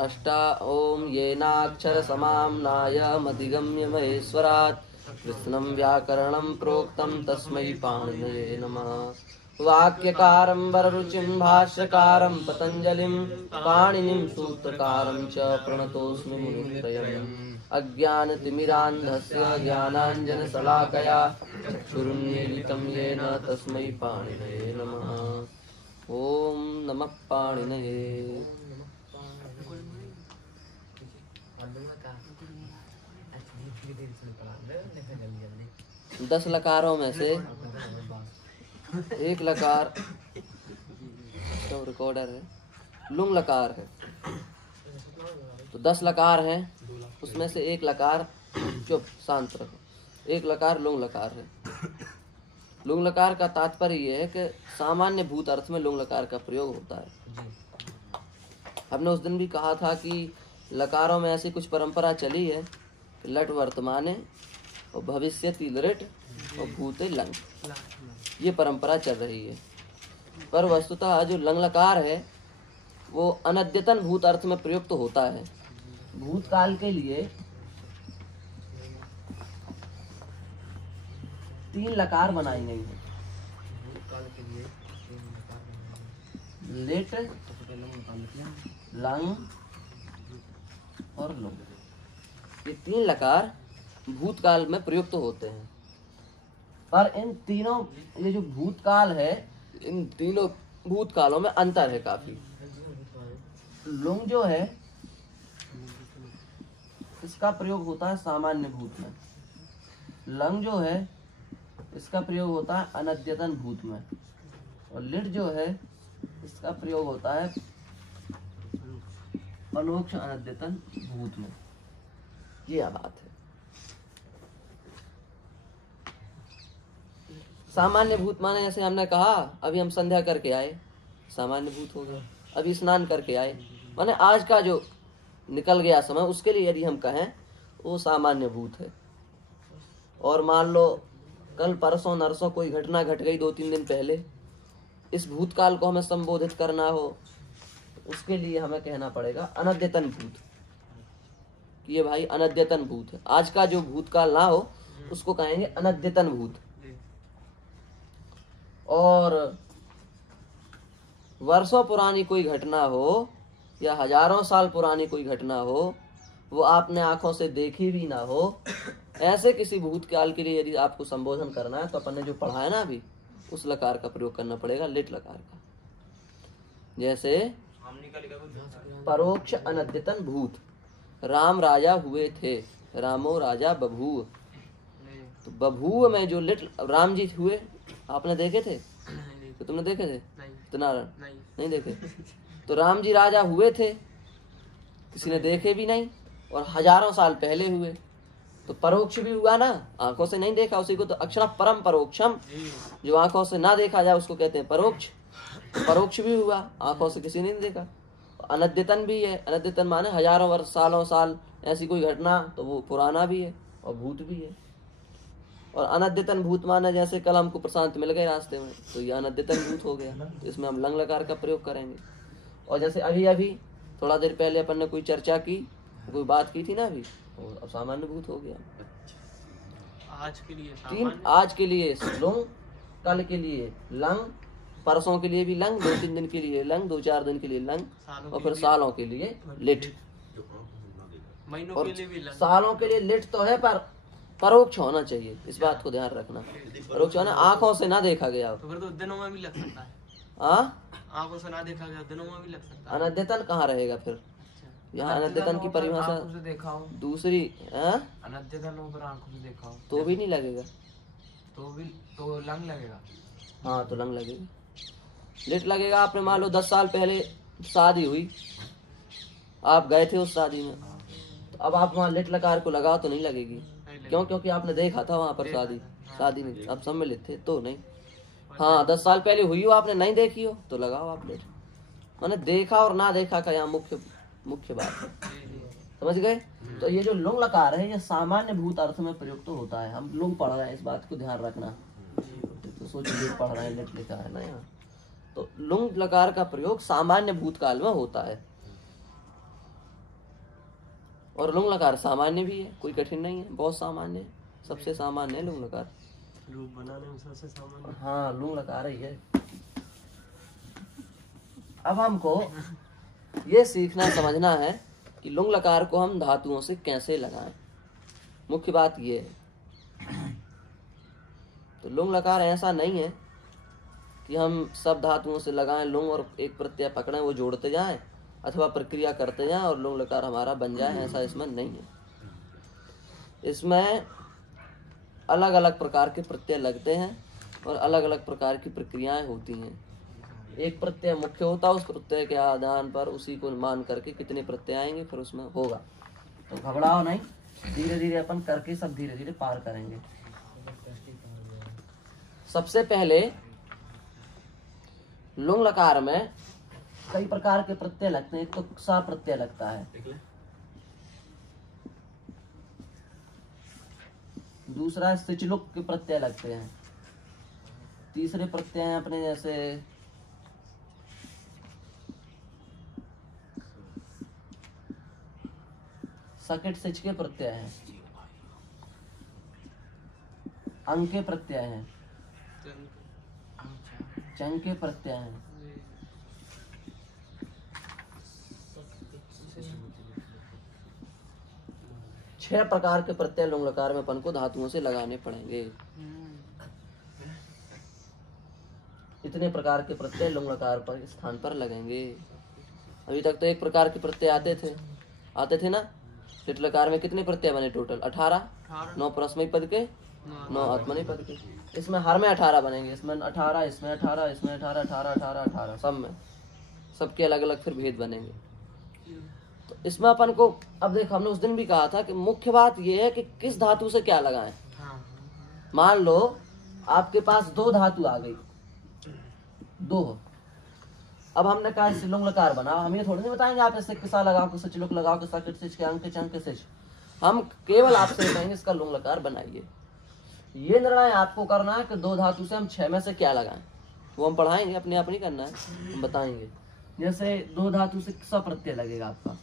अष्टा ओम येनाक्षर समाम्नाय मतिगम्य महेश्वरात् कृष्णं व्याकरणं प्रोक्तं तस्मै पाणिनये नमः। वाक्यकारं वररुचिं भाष्यकारं पतञ्जलिं पाणिनिं सूत्रकारं च प्रणतोऽस्मि मुनित्रयम्। अज्ञानतिमिरान्धस्य ज्ञानाञ्जनशलाकया चक्षुरुन्मीलितं येन तस्मै पाणिनये नमः। ओम नमः पाणिनये। 10 लकारों में से एक लकार तो रिकॉर्डर है, लुंग लकार है। तो 10 लकार हैं, उसमें से एक लकार, चुप शांत रखो, एक लकार लुंग लकार है। लुंग लकार का तात्पर्य यह है कि सामान्य भूत अर्थ में लुंग लकार का प्रयोग होता है। हमने उस दिन भी कहा था कि लकारों में ऐसी कुछ परंपरा चली है कि लट वर्तमाने और भविष्यति लृट और भूते लंग, ये परंपरा चल रही है। पर वस्तुतः जो लंग लकार है वो अनद्यतन भूत अर्थ में प्रयुक्त तो होता है। भूतकाल के लिए 3 लकार बनाई गई है, लिट, लंग और लुंग। ये 3 लकार भूतकाल में प्रयुक्त होते हैं। पर इन तीनों, ये जो भूतकाल है, इन तीनों भूतकालों में अंतर है काफी। लुंग जो है इसका प्रयोग होता है सामान्य भूत में, लंग जो है इसका प्रयोग होता है अनद्यतन भूत में, और लिट जो है इसका प्रयोग होता है अनोक्ष अनद्यतन भूत में। ये बात है। सामान्य भूत माने जैसे हमने कहा अभी हम संध्या करके आए, सामान्य भूत हो गया। अभी स्नान करके आए, माने आज का जो निकल गया समय, उसके लिए यदि हम कहें वो सामान्य भूत है। और मान लो कल परसों नरसों कोई घटना घट गई 2-3 दिन पहले, इस भूतकाल को हमें संबोधित करना हो, उसके लिए हमें कहना पड़ेगा अनद्यतन भूत, कि ये भाई अनद्यतन भूत है। आज का जो भूतकाल ना हो उसको कहेंगे अनद्यतन भूत। और वर्षों पुरानी कोई घटना हो या हजारों साल पुरानी कोई घटना हो, वो आपने आंखों से देखी भी ना हो, ऐसे किसी भूतकाल के लिए यदि आपको संबोधन करना है तो अपन ने जो पढ़ा है ना अभी, उस लकार का प्रयोग करना पड़ेगा, लिट लकार का। जैसे परोक्ष अनद्यतन भूत, राम राजा हुए थे, रामो राजा बभूव। तो बभूव में जो लिट, राम जी हुए, आपने देखे थे? तो तुमने देखे थे? सत्यनारायण नहीं देखे। तो राम जी राजा हुए थे, किसी ने देखे भी नहीं, और हजारों साल पहले हुए। तो परोक्ष भी हुआ ना, आंखों से नहीं देखा, उसी को तो अक्षर परम परोक्षम, जो आंखों से ना देखा जाए उसको कहते हैं परोक्ष। परोक्ष भी हुआ, आंखों से किसी ने नहीं देखा। अनद्यतन भी है, अनद्यतन माने हजारों वर्ष, सालों साल ऐसी कोई घटना, तो वो पुराना भी है और भूत भी है। और अनद्यतन भूत माने जैसे कल हमको प्रशांत मिल गए रास्ते में, तो ये अनद्यतन भूत हो गया। तो इसमें हम लंग लकार का प्रयोग करेंगे। और जैसे अभी अभी थोड़ा देर पहले अपन ने कोई चर्चा की, कोई बात की थी ना अभी, तो अब सामान्य भूत हो गया। आज के लिए 3, आज के लिए लुंग, कल के लिए लंग, परसों के लिए भी लंग, 2-3 दिन के लिए लंग, 2-4 दिन के लिए लंग, और फिर सालों के लिए लिट। महीनों और के लिए भी लंग। सालों के लिए लिट तो है, पर परोक्ष होना चाहिए, इस बात को ध्यान रखना। परोक्ष होना, आंखों से ना देखा गया। तो फिर तो दिनों में भी लग सकता है। आंखों से ना देखा गया, दिनों में भी लग सकता है। अनद्यतन कहाँ रहेगा फिर? यहाँ अनद्यतन की परिभाषा दूसरी, अनद्यतन हो पर आंखों से देखा हो तो भी नहीं लगेगा, तो लंग लगेगा। हाँ तो लंग लगेगा, लिट लगेगा। आपने मान लो 10 साल पहले शादी हुई, आप गए थे उस शादी में, तो अब आप वहाँ लिट लकार को लगाओ तो नहीं लगेगी। क्यों? क्योंकि आपने देखा था वहाँ पर शादी में आप सम्मिलित थे, तो नहीं। हाँ 10 साल पहले हुई हो, आपने नहीं देखी हो, तो लगाओ आप लिट। मैंने देखा और ना देखा का यहाँ मुख्य बात है, समझ गए? तो ये जो लुंग लकार है, ये सामान्य भूत अर्थ में प्रयुक्त तो होता है। हम लोग पढ़ रहे हैं, इस बात को ध्यान रखना। तो सोचिए पढ़ रहे हैं, लिट लिखा है ना यहाँ। तो लुंग लकार का प्रयोग सामान्य भूतकाल में होता है। और लुंग लकार सामान्य भी है, कोई कठिन नहीं है, बहुत सामान्य है, सबसे सामान्य है लुंग लकार। रूप बनाने में सबसे सामान्य। हाँ लुंग लकार ही है। अब हमको ये सीखना समझना है कि लुंग लकार को हम धातुओं से कैसे लगाएं, मुख्य बात ये है। तो लुंग लकार ऐसा नहीं है कि हम सब धातुओं से लगाएं लुंग और एक प्रत्यय पकड़ें वो जोड़ते जाएं अथवा प्रक्रिया करते जाएं और लुंग लकार हमारा बन जाए, ऐसा इसमें नहीं है। इसमें अलग अलग प्रकार के प्रत्यय लगते हैं और अलग अलग प्रकार की प्रक्रियाएं होती हैं। एक प्रत्यय मुख्य होता है, उस प्रत्यय के आधान पर उसी को मान करके कितने प्रत्यय आएंगे फिर उसमें होगा। तो घबराओ नहीं, धीरे धीरे अपन करके सब धीरे धीरे पार करेंगे। सबसे पहले लुंग लकार में कई प्रकार के प्रत्यय लगते हैं। एक तो सा प्रत्यय लगता है, दूसरा सिचलुक के प्रत्यय लगते हैं, तीसरे प्रत्यय हैं अपने जैसे सकिट सिच के प्रत्यय हैं, अंक के प्रत्यय हैं, चंग के प्रत्यय हैं, छह प्रकार के प्रत्यय लुंग लकार में अपन को धातुओं से लगाने पड़ेंगे। इतने प्रकार के प्रत्यय लुंग लकार पर स्थान पर लगेंगे। अभी तक तो एक प्रकार के प्रत्यय आते थे ना। लिट लकार में कितने प्रत्यय बने टोटल? 18। 9 परस्मैी पद के, 9 आत्मनेपदी पद के। इसमें हर में 18 बनेंगे, इसमें 18, इसमें 18, इसमें 18, 18, 18, 18 सब में, सबके अलग अलग फिर भेद बनेंगे। तो इसमें अपन को अब देखो, हमने उस दिन भी कहा था कि मुख्य बात यह है कि किस धातु से क्या लगाएं। मान लो आपके पास 2 धातु आ गई, 2। अब हमने कहा इससे लुंग लकार बना, हम ये थोड़ी नहीं बताएंगे आप इससे किसा लगाओ, किसा चिलुक लगाओ, किसा किट सिच के अंक चंग के सिच। हम केवल आपसे कहेंगे इसका लुंग लकार बनाइए। ये निर्णय आपको करना है कि 2 धातु से हम 6 में से क्या लगाएं, वो हम पढ़ाएंगे, अपने आप नहीं करना है, हम बताएंगे। जैसे 2 धातु से किसा प्रत्यय लगेगा आपका,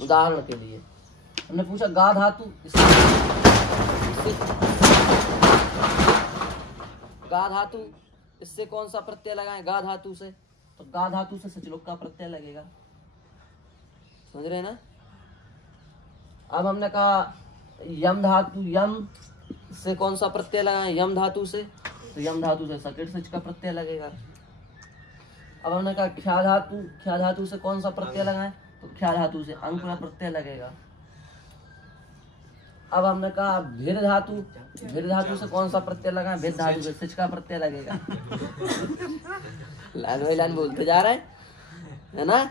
उदाहरण के लिए हमने पूछा गा धातु, गा धातु इससे कौन सा प्रत्यय लगाएं? गा धातु से, तो गा धातु से सचलोक का प्रत्यय लगेगा, समझ रहे ना। अब हमने कहा यम धातु, यम से कौन सा प्रत्यय लगाएं? यम धातु से, तो यम धातु से सकिट सिच का प्रत्यय लगेगा। अब हमने कहा ख्या धातु, ख्या धातु से कौन सा प्रत्यय लगाएं? तो ख्या धातु से अंक का प्रत्यय लगेगा। अब हमने कहा भिर धातु, भिर धातु से कौन सा प्रत्यय लगाएं? भिर धातु से सिच का प्रत्यय लगेगा। लाइन बाई लाइन बोलते जा रहे हैं, है ना।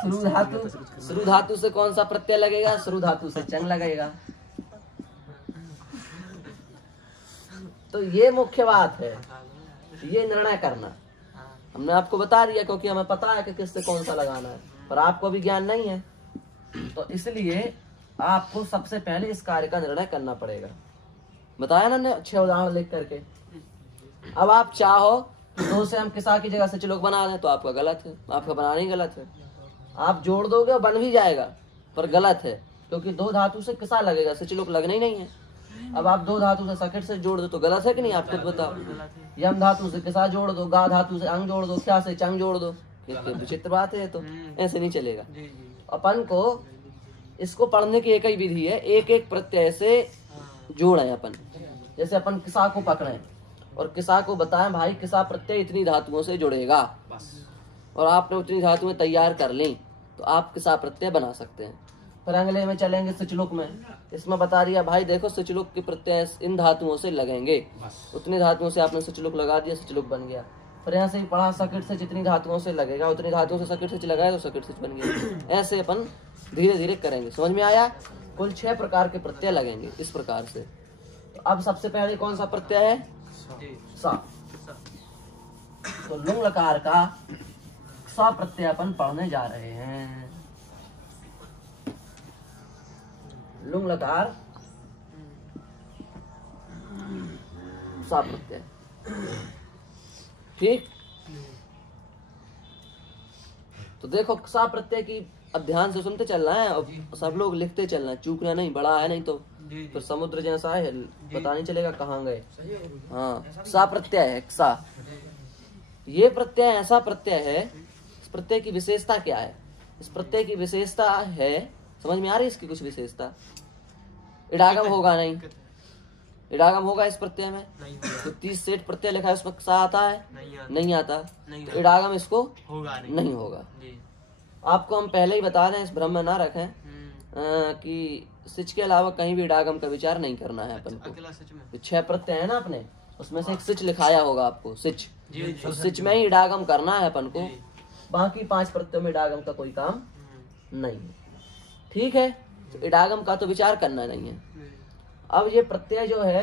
श्रु धातु, श्रु धातु से कौन सा प्रत्यय लगेगा? श्रु धातु से चंग लगेगा। तो ये मुख्य बात है, ये निर्णय करना। हमने आपको बता दिया क्योंकि हमें पता है कि किससे कौन सा लगाना है, पर आपको भी ज्ञान नहीं है, तो इसलिए आपको सबसे पहले इस कार्य का निर्णय करना पड़ेगा। बताया ना हमने 6 उदाहरण लिख करके। अब आप चाहो कि 2 से हम किसा की जगह सचलोक बना दें, तो आपका गलत है, आपका बनाना ही गलत है। आप जोड़ दोगे बन भी जाएगा, पर गलत है, क्योंकि 2 धातु से किसा लगेगा, सचलोक लगना ही नहीं है। अब आप 2 धातु से सकिट से जोड़ दो तो गलत है कि नहीं, आप खुद बताओ। यम धातु से किसा जोड़ दो, गा धातु से अंग जोड़ दो, क्या से चंग जोड़ दो, विचित्र बात है। तो ऐसे नहीं चलेगा। अपन को इसको पढ़ने की एक ही विधि है, एक एक प्रत्यय से जोड़ें अपन। जैसे अपन किसा को पकड़ें और किसा को बताएं भाई किसा प्रत्यय इतनी धातुओं से जुड़ेगा, और आपने उतनी धातुएं तैयार कर ली, तो आप किसा प्रत्यय बना सकते हैं। फिर अगले में चलेंगे सचलुक में, इसमें बता दिया भाई देखो सचलुक के प्रत्यय इन धातुओं से लगेंगे, उतनी धातुओं से आपने सचलुक लगा दिया, सचलुक बन गया। फिर यहाँ से ही पढ़ा सकिट से जितनी धातुओं से लगेगा उतनी धातुओं से सकिट से लगाया तो सकिट से बन गया। ऐसे अपन धीरे धीरे करेंगे। समझ में आया? कुल 6 प्रकार के प्रत्यय लगेंगे इस प्रकार से। तो अब सबसे पहले कौन सा प्रत्यय है? सा। तो लुंग लकार का सा प्रत्यय अपन पढ़ने जा रहे हैं। लुंग लकार सा प्रत्यय, ठीक। तो देखो सा प्रत्यय की अब ध्यान से सुनते चलना है और सब लोग लिखते चलना है, चूकना नहीं, बड़ा है नहीं तो जी फिर समुद्र जैसा है, पता नहीं चलेगा कहाँ गए। हाँ, सा प्रत्यय है, सा। ये प्रत्यय ऐसा प्रत्यय है, इस प्रत्यय की विशेषता क्या है? इस प्रत्यय की विशेषता है, समझ में आ रही है इसकी कुछ विशेषता? इडागम होगा नहीं, इडागम होगा इस प्रत्यय में? नहीं तो 30 सेठ प्रत्यय लिखा है उसमें सा आता है? नहीं आता। नहीं तो इडागम इसको होगा नहीं होगा। जी। आपको हम पहले ही बता रहे हैं, इस भ्रम में ना रखें कि सिच के अलावा कहीं भी इडागम का विचार नहीं करना है अपन को। अकेला सच में। तो 6 प्रत्यय है ना अपने, उसमें से एक सिच लिखाया होगा आपको, सिच। जी तो सिच में ही इडागम करना है अपन को, जी। बाकी 5 प्रत्ययों में इडागम का कोई काम नहीं है। ठीक है, तो इडागम का तो विचार करना नहीं है। अब ये प्रत्यय जो है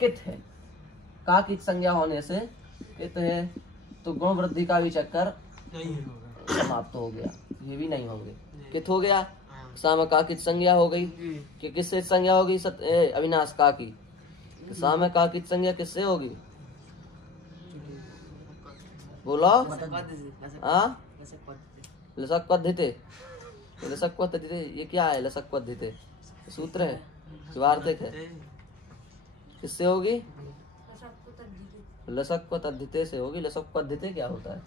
कित है, का कित संज्ञा होने से कित है, तो गुण वृद्धि का भी चक्कर नहीं समाप्त हो गया, ये भी नहीं होंगे। कित हो गया, हाँ। साम का कित संज्ञा हो गई, जी। कि किससे संज्ञा होगी? अविनाश का की। साम का कित संज्ञा किससे होगी? बोलो। हाँ, लसक पद्धति, लसक पद्धति, ये क्या है? लसक पद्धति सूत्र है, स्वार्थक है। किससे होगी? लसक पद्धति से होगी। लसक पद्धति क्या होता है?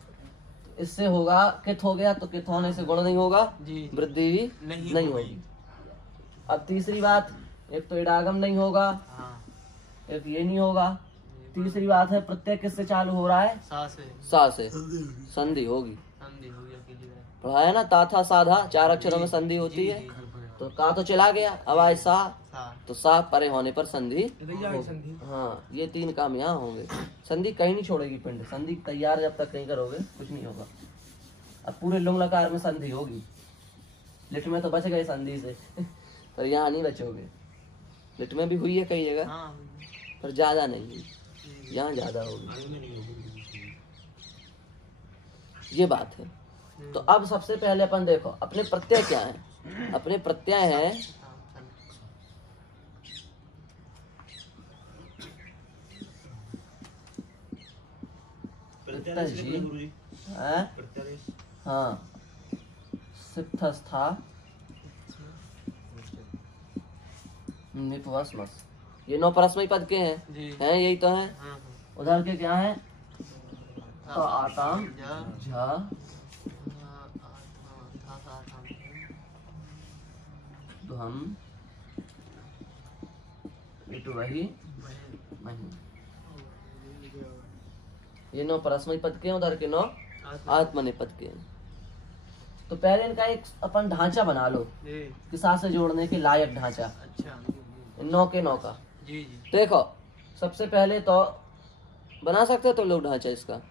इससे होगा, कित हो गया, तो कित होने से गुण नहीं होगा, जी। वृद्धि भी नहीं होगी। अब तीसरी बात, एक तो इडागम नहीं होगा, हाँ। एक ये नहीं होगा। तीसरी बात है प्रत्यय किससे चालू हो रहा है? सा से। सा से संधि होगी। संधि हो गया अकेली बार। पढ़ा है ना, ता था साधा, 4 अक्षरों में संधि होती है। तो का तो चला गया, अब आए सा, तो सा परे होने पर संधि होगी। हाँ, ये 3 काम यहाँ होंगे। संधि कहीं नहीं छोड़ेगी पिंड, संधि तैयार जब तक नहीं करोगे कुछ नहीं होगा। अब पूरे लुंग लकार में संधि होगी, लिट में तो बच गए संधि से पर यहाँ नहीं बचोगे। लिट में भी हुई है कई जगह, हाँ। पर ज्यादा नहीं हुई, यहाँ ज्यादा होगी। ये बात है। तो अब सबसे पहले अपन देखो अपने प्रत्यय क्या है। अपने प्रत्यय है जी, हाँ, सिद्धस्था निपवस्मस, ये 9 परस्मयी पद के हैं, यही तो हैं। हाँ। उधर के क्या है? तो आताम झा तो हम वही नहीं, ये 9 परस्मयी पद के हैं, उधर के 9 आत्मनेपद के हैं। तो पहले इनका एक अपन ढांचा बना लो कि साथ से जोड़ने के लायक ढांचा। अच्छा। 9 के 9 का। जी जी। देखो सबसे पहले तो बना सकते हो तुम लोग ढांचा इसका?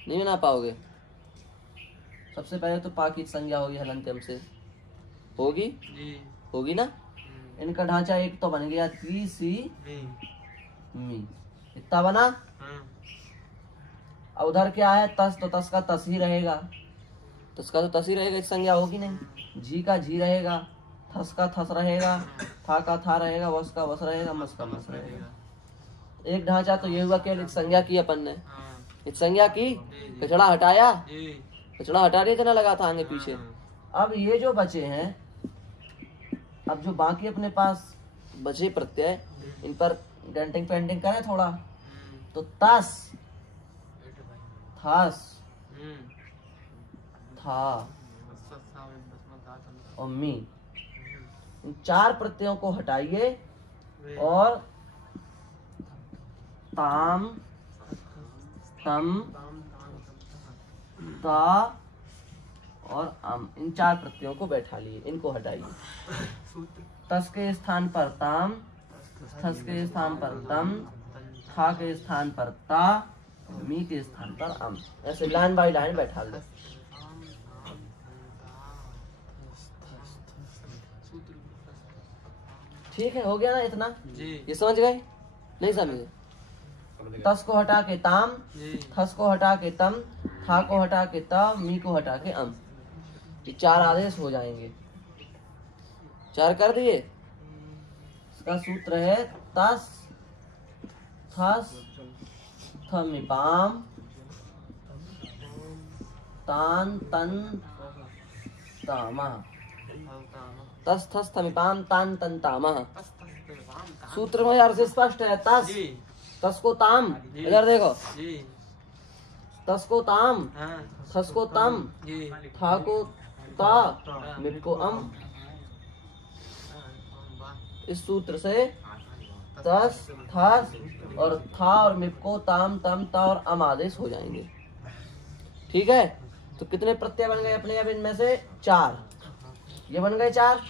नहीं बना पाओगे। सबसे पहले तो पा की संज्ञा होगी हलंत्यम से, होगी जी। होगी ना। इनका ढांचा एक तो बन गया ती सी मी, इतना बना। हाँ। अब उधर क्या है? तस, तो तस का तस ही रहेगा, तस का तो तस ही रहेगा, संज्ञा होगी नहीं। जी का जी रहेगा, थस का थस रहेगा, था का था रहेगा, वस का वस रहेगा, मस का मस रहेगा। एक ढांचा तो ये हुआ कि एक संज्ञा की अपन ने, एक संज्ञा की, कचड़ा हटाया, कचड़ा हटा दिया, इतना लगा था आगे पीछे। अब ये जो बचे हैं, अब जो बाकी अपने पास बचे प्रत्यय, इन पर डेंटिंग पेंटिंग करें थोड़ा। तो तस, थस, था और मी, इन 4 प्रत्ययों को हटाइए और ताम, तम, ता और अम, इन 4 प्रत्ययों को बैठा लिए, इनको हटाइए। तस के स्थान पर ताम, थस के स्थान पर तम, था के स्थान पर ता, मी के स्थान पर अम, ऐसे लाइन बाय लाइन बैठा लो। ठीक है, हो गया ना इतना? ये समझ गए? नहीं समझे? तस को हटा के ताम, थस को हटा के तम, था को हटा के ता, मी को हटा के अम, ये 4 आदेश हो जाएंगे। 4 कर दिए। इसका सूत्र है तस, थस, थमिपाम, तान तन तामः तस थस थमिपाम तान तन तामः। सूत्र में यार से स्पष्ट है। तस जी तस को ताम, जी। इधर देखो, जी तस को ताम, हाँ थस को तम, जी था को ता, मिट को अम। इस सूत्र से तस थस और था और मिप को ताम तम ता और अम आदेश हो जाएंगे। ठीक है, तो कितने प्रत्यय बन गए अपने अब इनमें से? 4। ये बन गए 4,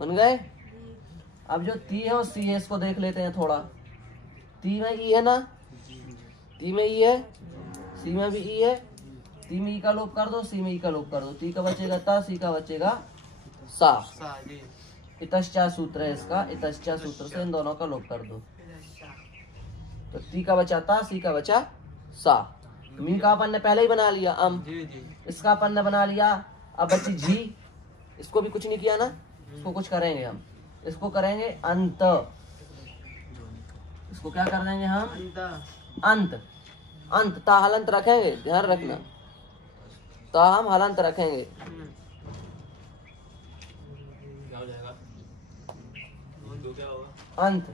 बन गए। अब जो ती है और सी है इसको देख लेते हैं थोड़ा। ती में ई है ना, ती में ई है, सी में भी ई है। ती में ई का लोप कर दो, सी में ई का लोप कर दो। ती का बचेगा ता, सी का बचेगा सा। सा जी इतश्चा सूत्र है इसका, इतश्चा सूत्र से इन दोनों का लोप कर दो। तो ती का बचा ता, सी का बचा सा। मी का अपन ने पहले ही बना लिया अम, जी जी इसका अपन ने बना लिया। अब बची जी, इसको भी कुछ नहीं किया ना, इसको कुछ करेंगे हम। इसको करेंगे अंत। इसको क्या कर देंगे हम? अंत अंत। अंत ता हलंत रखेंगे, ध्यान रखना, ता हम हलंत रखेंगे। क्या हो जाएगा? दो क्या होगा? अंत।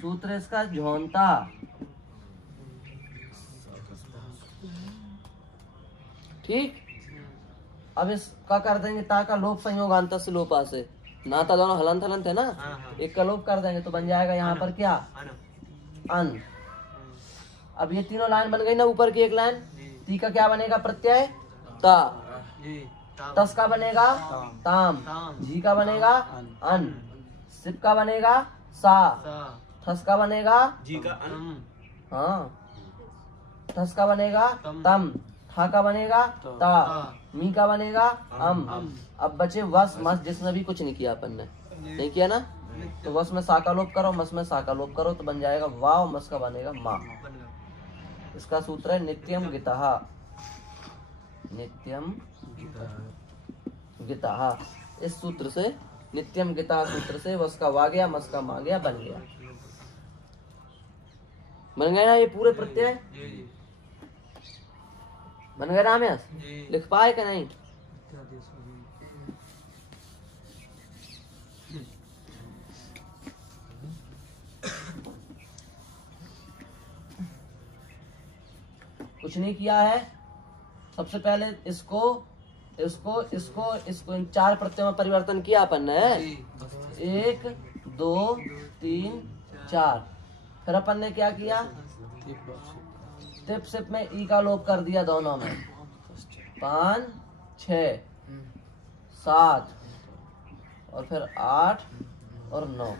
सूत्र इसका झोंता। ठीक। अब इसका कर देंगे ता का लोप संयोग अंत से लोपा से। नाता दोनों हलंत हलंत है ना, हाँ हाँ एक का लोप कर देंगे तो बन जाएगा यहाँ पर क्या? अन अन। अब ये तीनों लाइन बन गई ना, ऊपर की एक लाइन। जी ती का क्या बनेगा प्रत्यय? ता। जी ताम तस का बनेगा ताम। ताम जी का बनेगा अन। सिप का बनेगा सा। सा थस का बनेगा जी का अन हाँ, थस का बनेगा तम। तम। था का बनेगा ता। ता। मी का बनेगा अम। अब बचे वस मस, जिसमें भी कुछ नहीं किया अपन ने, नहीं किया ना, तो वस में सा का लोप करो, मस में सा का लोप करो तो बन जाएगा वाव, मस का बनेगा मा। बन गया इसका सूत्र है नित्यम गितः। नित्यम गितः। इस सूत्र से, नित्यम गितः सूत्र से वस का वा गया, मस का मा गया, बन गया। बन गए ना ये पूरे प्रत्यय? जी जी बन गए रामेश? जी लिख पाए कि नहीं? कुछ नहीं किया है। सबसे पहले इसको इसको इसको इसको इन 4 प्रत्ययों में परिवर्तन किया अपन ने। जी 1 2 3 4। फिर अपन ने क्या किया? टिप सिप में ई का लोप कर दिया दोनों में। 5 6 7 और फिर 8 और 9।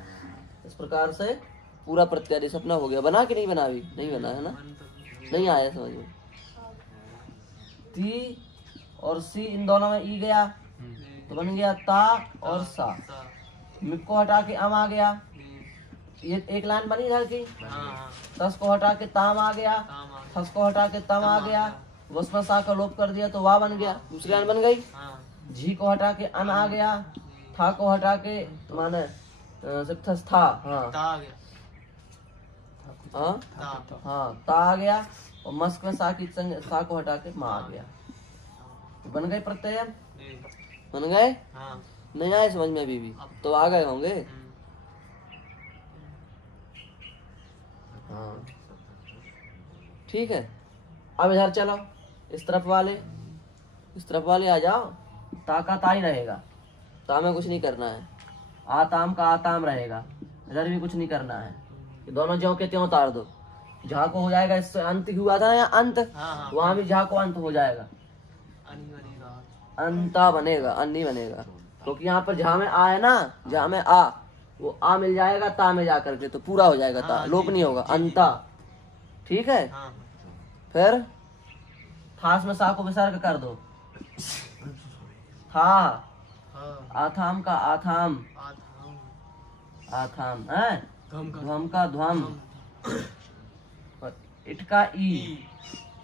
इस प्रकार से पूरा प्रत्यादेश अपना हो गया। बना कि नहीं बना? अभी नहीं बना है ना, नहीं आया समझ में। ती और सी इन दोनों में ई गया तो बन गया ता और सा। सा मिप को हटा के अम आ गया, जी ये एक लाइन बनी इधर की। हाँ तस को हटा के ताम आ गया, ताम आ थस को हटा के तम आ गया, उसमें सा का लोप कर दिया तो वाह बन गया, दूसरी लाइन बन गई। हाँ झी को हटा के अन आ गया, था को हटा के माने सिर्फ थस था, हाँ ता आ गया हाँ ता हाँ ता आ गया, और मस्क में सा की सा को हटा के माँ आ गया। बन गए प्रत्यय? जी बन गए? हाँ नहीं आए समझ में अभी भी? तो आ गए होंगे। हाँ ठीक है। अब इधर चलो, इस तरफ वाले आ जाओ। ता का ता ही रहेगा, ता में कुछ नहीं करना है। आताम का आताम रहेगा, इधर भी कुछ नहीं करना है। ये दोनों ज्यों के त्यों उतार दो। झा को हो जाएगा, इससे अंत हुआ था या अंत, हाँ हाँ वहां भी झा को अंत हो जाएगा, अनी बनेगा अंता बनेगा, अन नहीं बनेगा। क्योंकि यहाँ पर झा में आ है ना, झा में आ, वो आ मिल जाएगा ता में जा करके, तो पूरा हो जाएगा ता, हाँ, लोप जी, नहीं होगा, जी, जी, अंता। ठीक है। हाँ फिर थास में सा को विसर्ग कर दो। था हाँ आथाम का आथाम, आथाम है, धम का ध्वम का ध्वम, और इट का ई,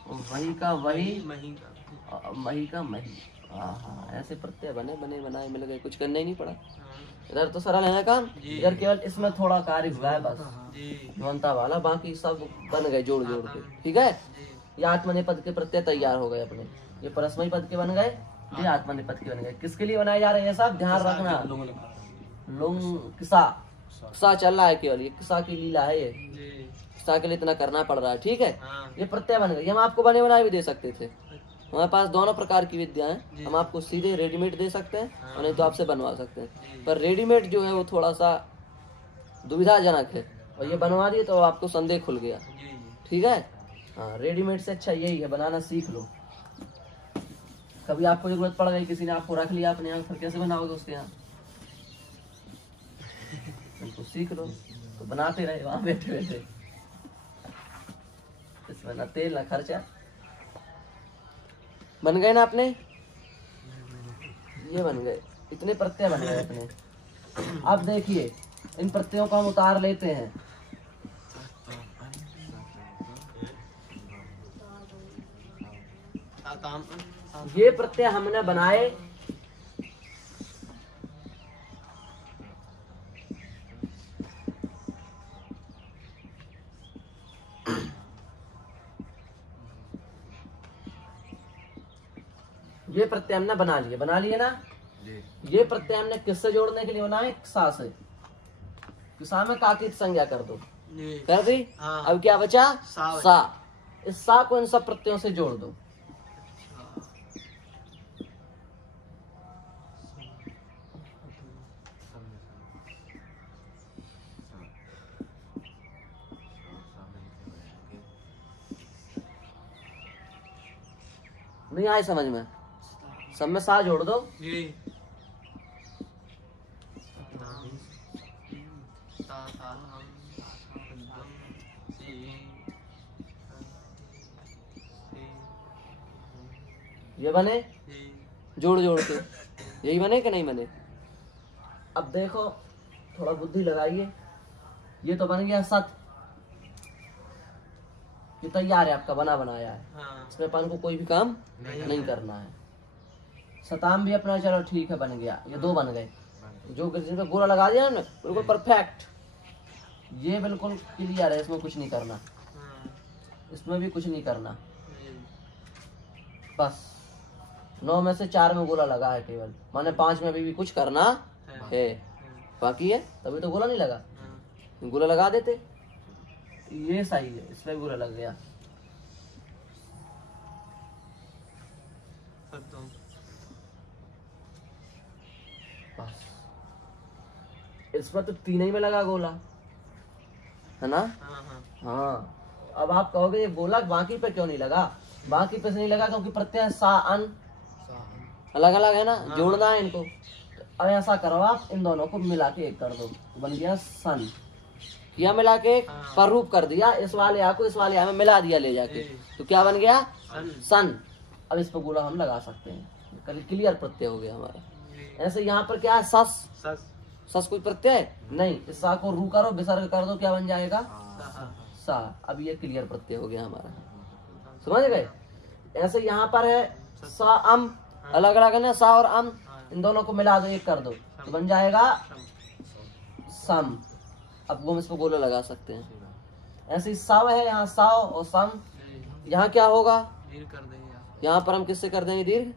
वही का वही, मही का और मही का मही। हाँ, ऐसे प्रत्यय बने बने बनाए मिल गए, कुछ करना ही नहीं पड़ा। हाँ, इधर तो सरल है ना काम, जी। इधर केवल इसमें थोड़ा कार्य हुआ है बस, जी ध्वंता वाला, बाकी सब बन गए जोड़ जोड़ के। ठीक है। जी ये आत्मनेपद के प्रत्यय तैयार हो गए अपने। ये परस्मैपद पद के बन गए, ये आत्मनेपद के बन गए। किसके लिए बनाए जा रहे हैं सब ध्यान रखना। लुंग किसा किसा चल रहा है केवल, ये किसा की लीला है, ये किसा के लिए इतना करना पड़ रहा है। ठीक है, ये प्रत्यय बन गए। ये हम आपको बने बनाए भी दे सकते थे, हमारे पास दोनों प्रकार की विद्या है। हम आपको सीधे रेडीमेड दे सकते हैं और नहीं तो आपसे बनवा सकते हैं, पर रेडीमेड जो है वो थोड़ा सा दुविधाजनक है, और ये बनवा दिए तो आपको संदेह खुल गया। ठीक है, हाँ, रेडीमेड से अच्छा यही है, बनाना सीख लो। कभी आपको जरूरत पड़ गई, किसी ने आपको रख लिया अपने यहाँ, फिर कैसे बनाओगे उसके यहाँ? तो सीख लो, तो बनाते रहे वहां बैठे बैठे, इसमें ना तेल ना खर्चा। बन गए ना अपने, ये बन गए, इतने प्रत्यय बन गए अपने। अब देखिए इन प्रत्ययों को हम उतार लेते हैं। ये प्रत्यय हमने बनाए ये प्रत्यय हमने बना लिए ना। ये प्रत्यय हमने किससे जोड़ने के लिए बनाए? सा से। सा में काकित संज्ञा कर दो, कर दी। अब क्या बचा? सा। इस सा को इन सब प्रत्ययों से जोड़ दो। नहीं आए समझ में? सब में सा जोड़ दो। ये बने जोड़ जोड़ के, यही बने कि नहीं बने? अब देखो थोड़ा बुद्धि लगाइए। ये तो बन गया सत, ये तैयार है आपका, बना बनाया है। इसमें अपन को कोई भी काम नहीं करना है। सताम भी अपना चलो ठीक है बन गया। ये दो बन गए, जो जिसमें गोला लगा दिया ना बिल्कुल परफेक्ट, ये बिल्कुल क्लियर है, इसमें कुछ नहीं करना, इसमें भी कुछ नहीं करना। बस 9 में से 4 में गोला लगा है केवल, माने 5 में भी कुछ करना है, बाकी है तभी तो गोला नहीं लगा। गोला लगा देते, ये सही है, इसमें गोला लग गया। बस इसमें तो 3 ही में लगा गोला, है ना? हाँ। अब आप कहोगे ये गोला बाकी पे क्यों नहीं लगा? बाकी पे से नहीं लगा क्योंकि प्रत्यय सा अन अलग अलग है ना, जोड़ना है इनको। अब ऐसा करो आप इन दोनों को मिला के एक कर दो, बन गया सन। किया मिला के पर रूप कर दिया, इस वाले आ को इस वाले आ में मिला दिया ले जाके, तो क्या बन गया? सन। अब इस पर गोला हम लगा सकते हैं, क्लियर प्रत्यय हो गया हमारा। ऐसे यहाँ पर क्या है? सस। सस कोई प्रत्यय नहीं, इस सा को रू करो, विसर्ग कर दो, क्या बन जाएगा? सा। अब ये क्लियर प्रत्यय हो गया हमारा, समझ गए? ऐसे यहाँ पर है सा अम, अलग अलग है ना, सा और अम, इन दोनों को मिला दो, एक कर दो, तो बन जाएगा सम। अब वो हम इस पर गोला लगा सकते हैं। ऐसे ही सव है, यहाँ साव और सम। यहाँ क्या होगा? यहाँ पर हम किससे कर देंगे? दीर्घ।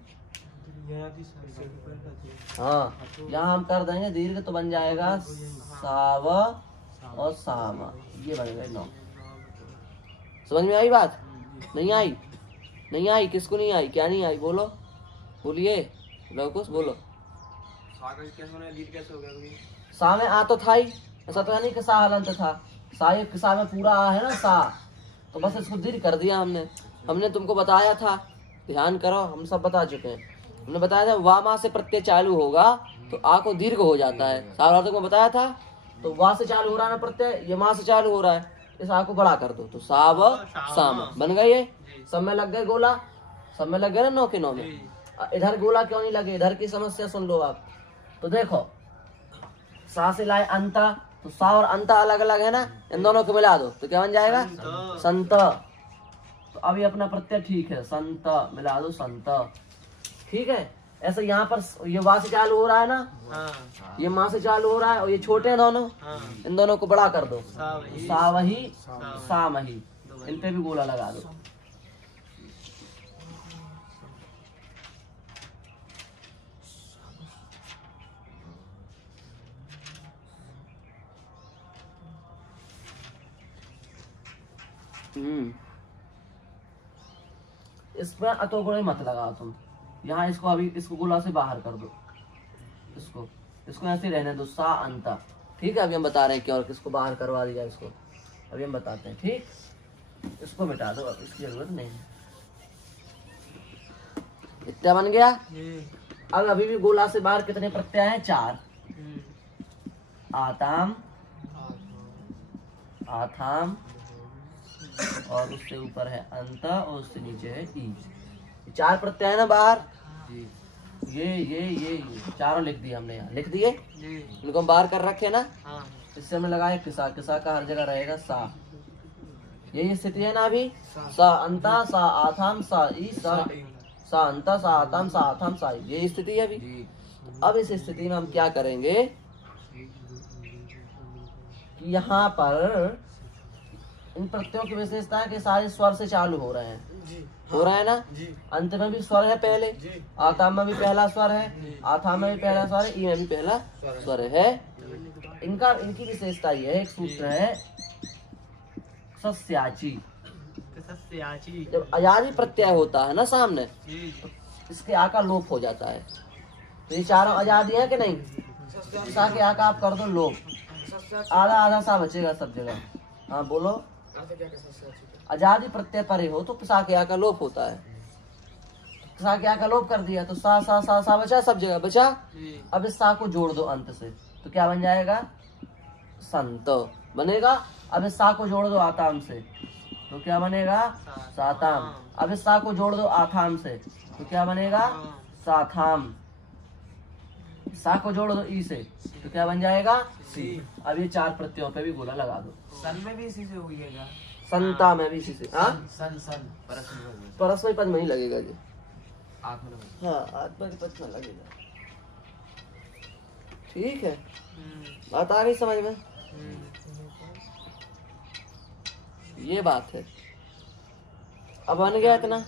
हाँ, यहाँ हम कर देंगे दीर्घ, तो बन जाएगा साव और साम। ये बन गए 9। समझ में आई बात? नहीं आई? नहीं आई? किसको नहीं आई? क्या नहीं आई? बोलो, बोलिए लवकुश, बोलो। सा में आ तो था ही, ऐसा तो है नहीं कि सा हलंत था। सा ये सा में पूरा आ है ना सा, तो बस इसको दीर्घ कर दिया हमने। हमने तुमको बताया था, ध्यान करो, हम सब बता चुके हैं। हमने बताया था वा मा से प्रत्यय चालू होगा तो आ को दीर्घ हो जाता है। सार्वधातुक में बताया था, तो वा से चालू हो रहा है ना प्रत्यय, ये मा से चालू हो रहा है, इस आ को बड़ा कर दो, तो साव साम बन गए। ये सब में लग गए गोला, सब में लग गए ना 9 के 9 में। इधर गोला क्यों नहीं लगे? इधर की समस्या सुन लो आप। तो देखो सा से लाए अंता, तो सा और अंता अलग अलग है ना, इन दोनों को मिला दो तो क्या बन जाएगा? संत। तो अभी अपना प्रत्यय ठीक है, संत मिला दो, संत। ठीक है। ऐसे यहाँ पर ये वा से चालू हो रहा है ना, ये माँ से चालू हो रहा है, और ये छोटे हैं दोनों, इन दोनों को बड़ा कर दो, सावही सामही, इन पे भी गोला लगा दो। इसमें अतोगुण मत लगाओ तुम। यहाँ इसको अभी इसको गुला से बाहर कर दो, इसको ऐसे रहने दो, सा अंता। ठीक है, अभी हम बता रहे हैं क्यों किसको बाहर करवा दिया इसको, अभी हम बताते हैं। ठीक, इसको मिटा दो, अब इसकी जरूरत नहीं है। इतना बन गया। अब अभी भी गोला से बाहर कितने प्रत्यय हैं? 4। आताम, आथाम, और उससे ऊपर है अंत, और उससे नीचे है ई। 4 प्रत्यय है ना बाहर। ये चारों लिख दिए हमने, यहाँ लिख दिए। इनको हम बाहर कर रखे ना। इससे हमने लगाया किसा, किसा का हर जगह रहेगा सा। यही स्थिति है ना अभी। सा अंता, सा आथाम, सा ई, सा अंता, सा आथाम, सा आथाम, सा ई। यही स्थिति है अभी। अब इस स्थिति में हम क्या करेंगे कि यहाँ पर इन प्रत्ययों की विशेषता है कि सारे स्वर से चालू हो रहे हैं। हो रहा है ना। अंत में भी स्वर है पहले, आताम में भी पहला स्वर है, आथाम में भी पहला स्वर है, ई में भी पहला स्वर है। इनकी विशेषता ये है, एक सूत्र है सस्याची। जब अयाजी प्रत्यय होता है ना सामने, तो इसके आ का लोप हो जाता है। तो ये चारों अजादी है कि नहीं? सा के आ का आप कर दो लोप, आधा आधा सा बचेगा सब जगह। हाँ बोलो। अजादी प्रत्यय परे हो तो सा के आ का लोप होता है। सा के आ का लोप कर दिया तो सा सा सा सा बचा, सब जगह बचा। अब इस सा को जोड़ दो अंत से, तो क्या बन जाएगा? संत बनेगा। अब इस सा को जोड़ दो आताम से, तो क्या बनेगा? साताम। अब इस सा को जोड़ दो आथाम से, तो क्या बनेगा? साथाम। सा को जोड़ दो ई से, तो क्या बन जाएगा? सी। अब ये 4 प्रत्ययों पे भी गोला लगा दो। सन में भी इसी से होइएगा। संता में भी इसी से। हाँ, सन परस्मय पद में ही लगेगा जी। आत्मनेपद। हाँ, आत्मनेपद में लगेगा। ठीक है, बात आ गई समझ में? ये बात है। अब बन गया इतना।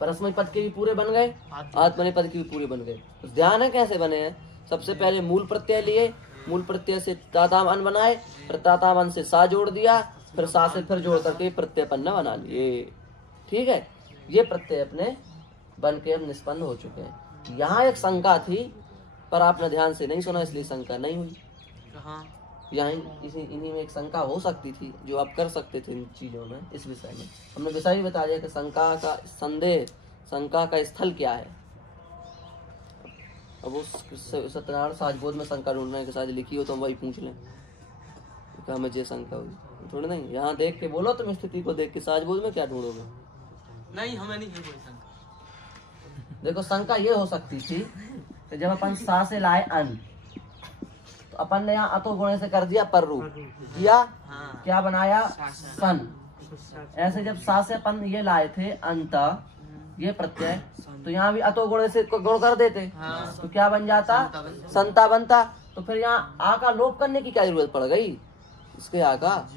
परस्मय पद के भी पूरे बन गए, आत्मनेपद के भी पूरे बन गए। तो ध्यान है कैसे बने हैं। सबसे पहले मूल प्रत्यय लिए, मूल प्रत्यय से ताताम अन बनाए, फिर ताताम अन से सा जोड़ दिया, फिर सा से फिर जोड़ करके प्रत्यय पन्ना बना लिए। ठीक है, ये प्रत्यय अपने बन के अब निष्पन्न हो चुके हैं। यहाँ एक शंका थी पर आपने ध्यान से नहीं सुना, इसलिए शंका नहीं हुई। यहाँ इन्हीं में एक शंका हो सकती थी जो आप कर सकते थे इन चीजों में। इस विषय में हमने विषय भी बता दिया कि शंका का संदेह, शंका का स्थल क्या है। अब उस सत्यनारायण साजबोध में शंका ढूंढने के साथ लिखी हो तो हम वही पूछ लें कि हमें जे शंका हुई। थोड़ी नहीं, यहाँ देख के बोलो तुम, स्थिति को देख के साजबोध में क्या ढूंढोगे? नहीं, हमें नहीं है कोई शंका। देखो शंका ये हो सकती थी कि जब अपन सा से लाए अन, तो अपन ने यहाँ अतो गुणे से कर दिया पर रूप किया। क्या बनाया? सन। ऐसे जब सा से अपन ये लाए थे अंत, ये प्रत्यय, तो यहाँ भी अतो गुणे से गुण कर देते, तो क्या बन जाता? संता बनता। तो फिर यहाँ आ का लोप करने की क्या जरूरत पड़ गई इसके आ का?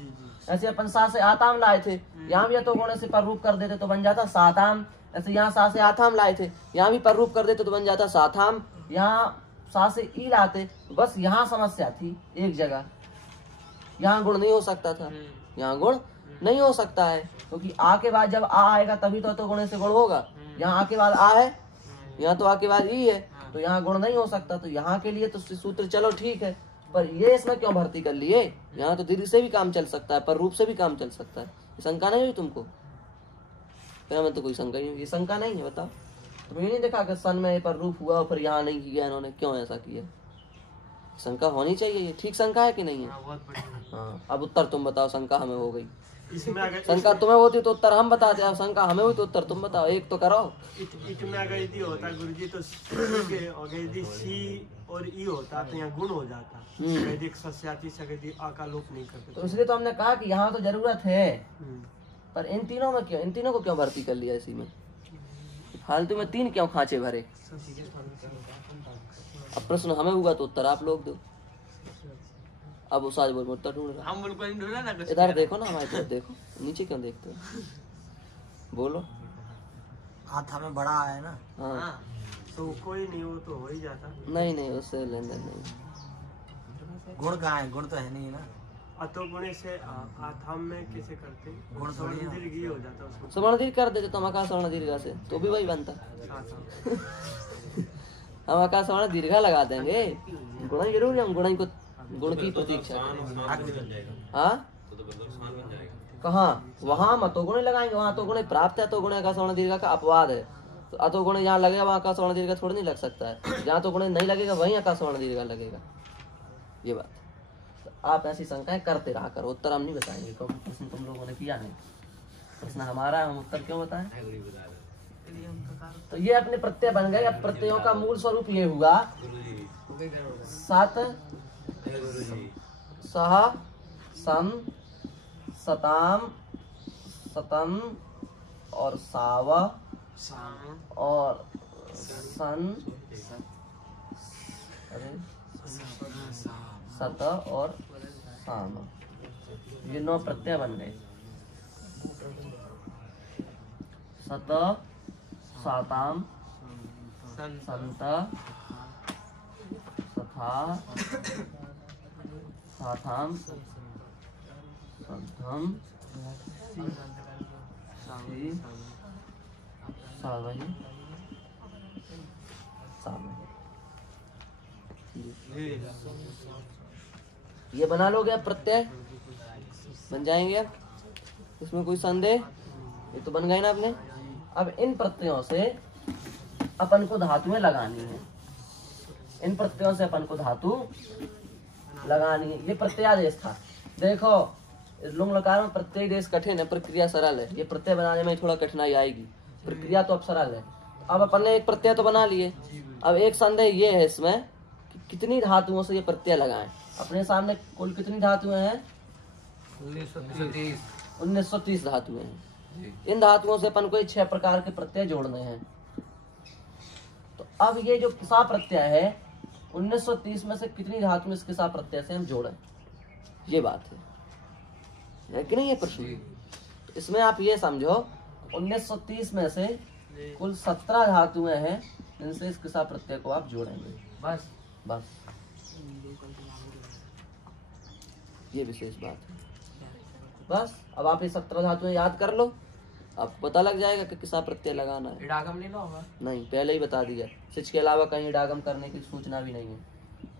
ऐसे अपन सा से आताम लाए थे, यहाँ भी अतो गुणे से पर रूप कर देते तो बन जाता साताम। ऐसे यहाँ सा से आथाम लाए थे, यहाँ भी पर रूप कर देते तो बन जाता साथाम। यहाँ सा से ई लाते, बस यहाँ समस्या थी एक जगह, यहाँ गुण नहीं हो सकता था। यहाँ गुण नहीं हो सकता है क्योंकि आ के बाद जब आ आएगा तभी तो गुण से गुण होगा। यहाँ आ के बाद आ है, यहाँ तो आ के बाद ई है, तो यहाँ गुण नहीं हो सकता। तो यहाँ के लिए तो सूत्र चलो ठीक है, पर ये इसमें क्यों भर्ती कर लिए? यहाँ तो दीर्घ से भी काम चल सकता है, पर रूप से भी काम चल सकता है। शंका नहीं हुई तुमको? में तो कोई शंका नहीं, ये शंका नहीं है। बताओ, तुम ये नहीं देखा कि सन में पर रूप हुआ और फिर यहाँ नहीं किया इन्होंने, क्यों ऐसा किया? शंका होनी चाहिए। ये ठीक शंका है कि नहीं है? हाँ, अब उत्तर तुम बताओ। शंका हमें हो गई, शंका तुम्हें होती तो उत्तर हम बताते। अब शंका हमें हुई तो उत्तर तुम बताओ। एक तो करो। में अगर यदि होता गुरुजी तो अगर यदि सी और ई होता तो यहाँ गुण हो जाता। यदि सस्याती से यदि आ का लोप नहीं करते तो इसलिए तो हमने कहा कि यहाँ तो जरूरत है, पर इन तीनों में क्यों, इन तीनों को क्यों भर्ती कर लिया इसी में? फालतू में 3 क्यों खांचे भरे? अब प्रश्न हमें हुआ तो उत्तर आप लोग दो। अब उस आज बोल उत्तर ढूंढ रहा, हम बिल्कुल नहीं ढूंढा ना। इधर देखो ना, हमारी तरफ देखो, नीचे क्यों देखते हो? बोलो। हाथ हमें बड़ा है ना। हाँ, तो कोई नहीं, वो तो हो ही जाता। नहीं उससे लेन देन नहीं। गुण कहाँ है? गुण तो है नहीं ना। अतो गुणे से आथाम में कैसे करते हैं? गुण स्वर्ण थोड़ी है। दीर्घ ये हो जाता है उसमें। स्वर्ण दीर्घ कर देते तो हम आकाश स्वर्ण दीर्घ से तो भी वही बनता। हम आकाश स्वर्ण दीर्घा लगा देंगे, गुण जरूर, हम गुण को गुण की प्रतीक्षा करें। हाँ कहाँ वहाँ मतो गुण लगाएंगे, वहाँ तो गुण प्राप्त है, तो गुण का स्वर्ण दीर्घ का अपवाद है। तो अतो गुण जहाँ लगेगा वहाँ का स्वर्ण दीर्घ थोड़ा नहीं लग सकता है, जहाँ तो गुण नहीं लगेगा वहीं का स्वर्ण दीर्घ लगेगा। ये बात तो आप ऐसी शंकाएं करते रहा करो, उत्तर हम नहीं बताएंगे क्योंकि प्रश्न तुम लोगों ने किया नहीं, प्रश्न हमारा है, हम उत्तर क्यों बताएं। तो ये अपने प्रत्यय बन गए। अब प्रत्ययों का मूल स्वरूप ये हुआ सत सह सम सताम सतम और साव और सन सत और साम, ये 9 प्रत्यय बन गए। सत साताम संत सथा साथाम संथम सावही सावही। ये बना लोगे अब प्रत्यय बन जाएंगे, इसमें कोई संदेह, ये तो बन गए ना अपने। अब इन प्रत्ययों से अपन को धातुएं लगानी है, इन प्रत्ययों से अपन को धातु लगानी है। ये प्रत्ययादेश था। देखो लुंग लकार में प्रत्यय देश कठिन है, प्रक्रिया सरल है। ये प्रत्यय बनाने में थोड़ा कठिनाई आएगी, प्रक्रिया तो अब सरल है। अब अपन ने एक प्रत्यय तो बना लिए, अब एक संदेह ये है इसमें कि कितनी धातुओं से ये प्रत्यय लगाएं। अपने सामने कुल कितनी धातुएं हैं? 1930 धातुएं हैं। इन धातुओं से अपन को 6 प्रकार के प्रत्यय जोड़ने हैं। तो अब ये जो किसा प्रत्यय है 1930 में से कितनी धातु इसके साथ प्रत्यय से हम जोड़ें, ये बात है कि नहीं? ये प्रश्न इसमें आप ये समझो 1930 में से कुल 17 धातुएं हैं जिनसे इस किसा प्रत्यय को आप जोड़ेंगे। बस बस ये विशेष बात है। बस अब आप ये 17 धातुएं याद कर लो, आपको पता लग जाएगा कि किसा प्रत्यय लगाना है। इडागम नहीं होगा? नहीं, पहले ही बता दिया। सिच के अलावा कहीं इडागम करने की सूचना भी नहीं है।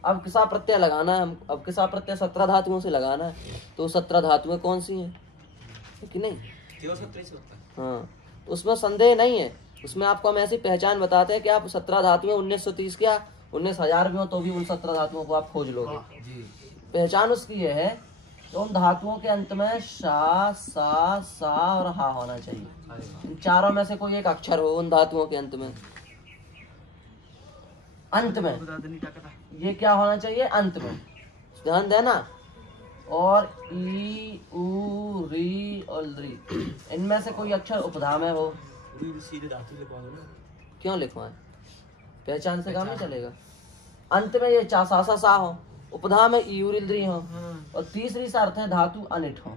अब किसा प्रत्यय लगाना है हम, अब किसा प्रत्यय 17 धातुओं से लगाना है। तो 17 धातुएं कौन सी हैं, है कि नहीं? हाँ, तो उसमें संदेह नहीं है। उसमें आपको हम ऐसी पहचान बताते हैं कि आप 17 धातुएं 1930 क्या 19,000 भी हो तो भी उन 17 धातुओं को आप खोज लोगे। पहचान उसकी ये है तो उन धातुओं के अंत में शा सा सा और हा होना चाहिए। इन चारों में से कोई एक अक्षर हो उन धातुओं के अंत में। अंत में ये क्या होना चाहिए? अंत में ध्यान देना। और ई उ री और री, इनमें से कोई अक्षर उपधा में हो। क्यों लिखवाएं? पहचान से काम नहीं चलेगा। अंत में ये चा सा सा सा हो, उपधा में ई उ री री हो, और तीसरी शर्त है धातु अनिट हो।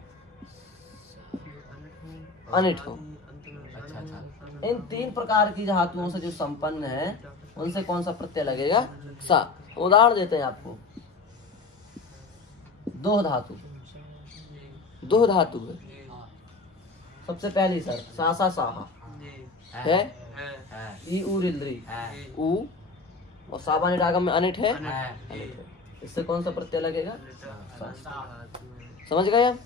अनिट हो। इन 3 प्रकार की धातुओं से जो संपन्न है उनसे कौन सा प्रत्यय लगेगा? सा। उदाहरण देते हैं आपको। दो धातु है। सबसे पहली शर्त सा सा साहा है, ई उ री री उ, और साबान रागम में अनिट है, अनिट है। इससे कौन सा प्रत्यय लगेगा? समझ गए आप?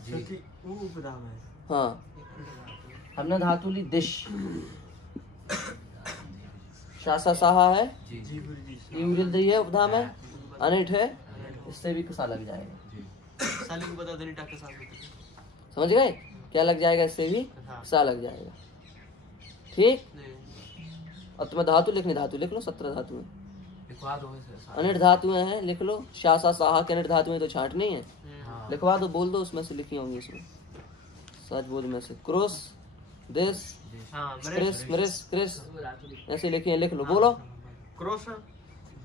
हाँ, हमने धातु ली दिश, शासा साहा है, यूरिल है, उपधा में अनिट है, इससे भी कसा लग जाएगा। समझ गए? क्या लग जाएगा? इससे भी कसा लग जाएगा। ठीक। अब तुम्हें धातु लिखनी, धातु लिख लो। 17 धातुएं अनिट धातुएं हैं, लिख लो। शासा साहा के अनिट धातुएं तो छांटनी है, लिखवा दो। बोल दो उसमें से लिखी होंगी। इसमें सच बोल में से क्रोस देश क्रिस मृस क्रिस ऐसे लिखी है, लिख लो। बोलो क्रोश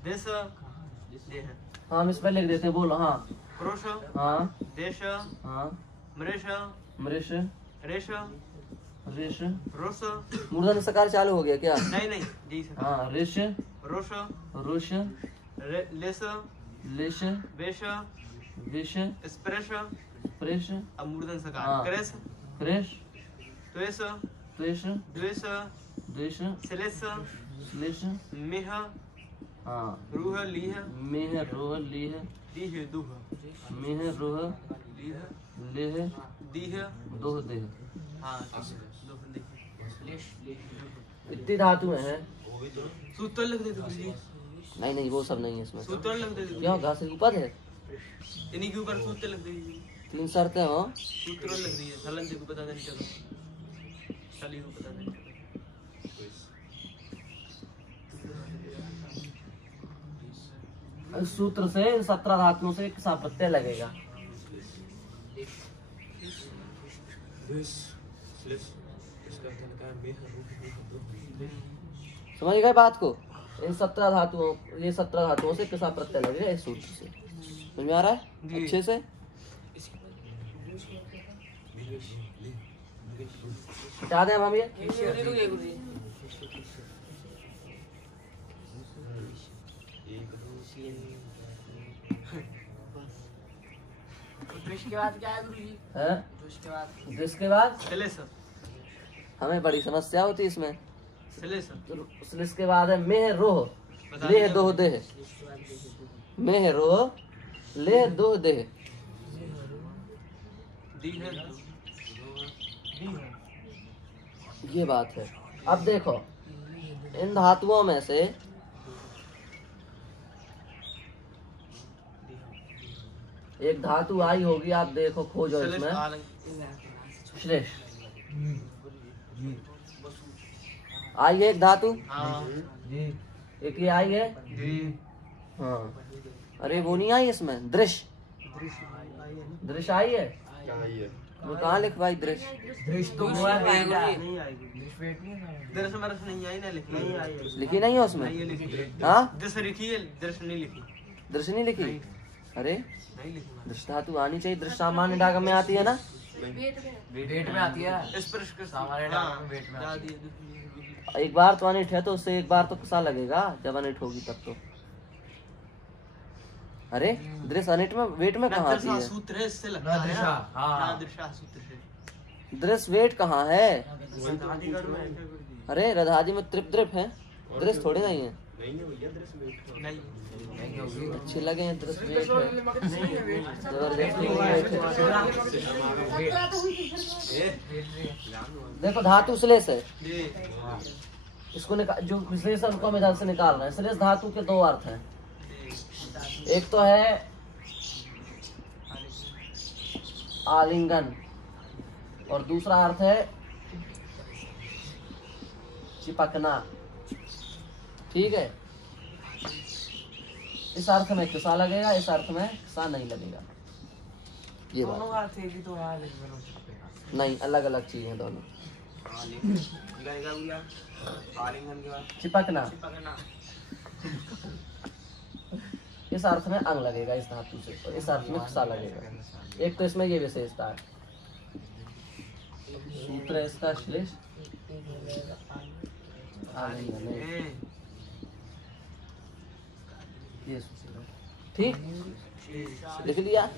देश। हाँ, हम इस पर लिख देते हैं। बोलो। हाँ, क्रोश, हाँ, देश, हाँ, मृष, मृष, रेश, ऋष, रोश। मूर्धन सकार चालू हो गया क्या? नहीं जी सर। हाँ, ऋष, रोश, रुष, लेस, लिश, वेश, विष, स्प्रेश, प्रेश, अमूर्धन सकार हाँ। क्रेस क्रेश, त्वेष त्वेष, द्वेष द्वेष, श्लेष श्लेष, मेह हाँ, रूह लीह मेह, रोह, लीह, दीह दुह मेह, रोह, लीह लेह, दीह दोह, देह। हाँ दुह दीह। इतनी धातु हैं। सूत्र लिख दे गुरुजी, नहीं नहीं, वो सब नहीं है इसमें। सूत्र लिख दे क्यों, घास के ऊपर है? इन्हीं के ऊपर सूत्र लिख दीजिए। 3 शर्तें हो। सूत्र लिख दीजिए, सलन जी को बता देने चलो, सली को बता देने चलो। इस सूत्र से 17 धातुओं से एक सा प्रत्यय लगेगा। समझ गए बात को? इन 17 धातुओं, ये 17 धातुओं से किसा प्रत्यय लगेगा इस सूत्र से। समझ में आ रहा है अच्छे से? हटा दें हम ये। के बाद क्या है गुरुजी? है उसके बाद जिसके बाद श्लेष हमें बड़ी समस्या होती है इसमें। श्लेष इसके बाद है मेह, रोह, लेह, दोह, देह। मेह, रोह, लेह, दोह, देह। दीह ये बात है। अब देखो इन धातुओं में से एक धातु आई होगी, आप देखो खोजो श्लेष इसमें। आलंग श्लेष आई है एक धातु, हाँ एक ये आई है। हाँ, अरे वो नहीं आई इसमें। दृश्य, दृश्य आई है। वो कहाँ लिखवाई दृश्य? दृष्ट तो वो है पहला। नहीं आएगी। दर्श मरस नहीं आई ना, लिखी नहीं आई, लिखी नहीं है उसमें। नहीं लिखी। हाँ, दृश्य लिखी है, दर्श नहीं लिखी, दृश्य नहीं लिखी। अरे नहीं लिखी। दृश्य धातु आनी चाहिए। दृश्य सामान्य डागम में आती है ना। वेट में आती है। स्पर्श के सामान्य डाक में वेट में आती है। एक बार तो अनिट है तो उससे एक बार तो कसा लगेगा जब अनिट होगी तब तो। अरे दृश्य अनिट में वेट में कहाँ आती है? सूत्र है, इससे लगता है दृशा, हाँ। ना दृशा सूत्र से। दृश्य वेट कहाँ है? अधिकार में है क्या गुरुजी? अरे रधाजी में त्रिप द्रिप है, दृश्य थोड़े नहीं है। नहीं अच्छे लगे हैं दृश्य वेट है, जबरदस्ती वेट है। देखो धातु श्लेष है, जी इसको जो विश्लेषण को हम इधर से निकाल रहे हैं। श्लेष धातु के 2 अर्थ हैं। एक तो है आलिंगन और दूसरा अर्थ है चिपकना। ठीक है, इस अर्थ में किसा लगेगा, इस अर्थ में किसा नहीं लगेगा। ये बात दोनों अर्थ एक ही तो है, लेकिन हो सकते हैं। नहीं, अलग अलग चीज है दोनों। आलिंगन के बाद चिपकना पकड़ना। इस अर्थ में अंग लगेगा इस धातु से, और इस अर्थ में किसा लगेगा। एक तो इसमें ये विशेषता है। सूत्र है इसका श्लेष आलिंगन है। ये सूत्र है। ठीक, लिख लिया,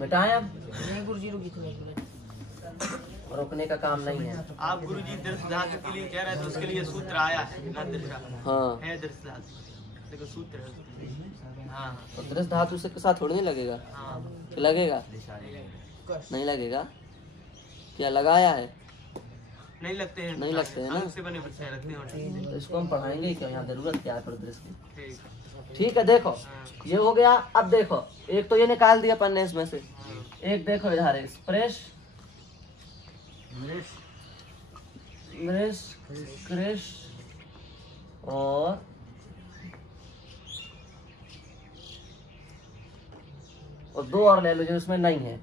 मिटाएं अब। गुरुजी रुकी थी। रोकने का काम नहीं है। आप गुरुजी दर्श धातु के लिए कह रहे थे, उसके लिए सूत्र आया है ना, दृशा हाँ, है दर्श धातु, देखो सूत्र है उसके लिए। हाँ तो दृश्य धातु से किसा थोड़ी नहीं लगेगा। हाँ कि लगेगा? नहीं लगेगा। क्या लगाया है? नहीं लगते हैं, नहीं लगते हैं ना। अंग से बने बच्चे लगते हैं। तो इसको हम पढ़ाएंगे ही क्यों? यहाँ जरूरत क्या है पर दृश्य की? ठीक ठीक है, देखो ये हो गया। अब देखो एक तो ये निकाल दिया पन्ने इसमें से। एक देखो इधर है स्प्रेश, मृष, कृष और 2 और ले लो जो इसमें नहीं है,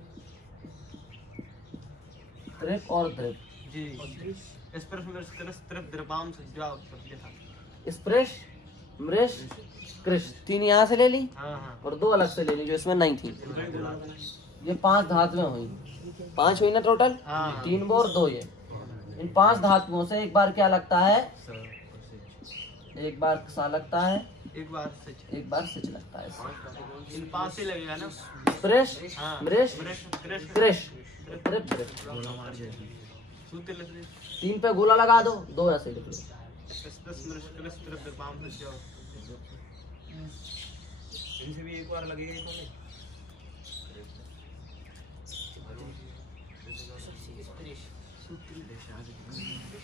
त्रिप और द्रिप। जी इस पर तरफ द्रपाम से जुड़ा उत्पत्ति था। स्प्रेश, मृष, कृष 3 यहाँ से ले ली हाँ हाँ और 2 अलग से ले ली जो इसमें नहीं थी। ये 5 धातुएं हुई, 5 हुई ना टोटल। हाँ। 3 वो और 2 ये। इन 5 धातुओं से एक बार क्या लगता है? एक बार सा लगता है, एक बार सच एक बार सिच लगता है। इन पास ही लगेगा ना। स्प्रेश हाँ। मृष क्रश कृष सूत्र लग रहे 3 पे गोला लगा दो, 2 ऐसे लिख लो। इनसे भी एक बार लगेगा ही तो नहीं।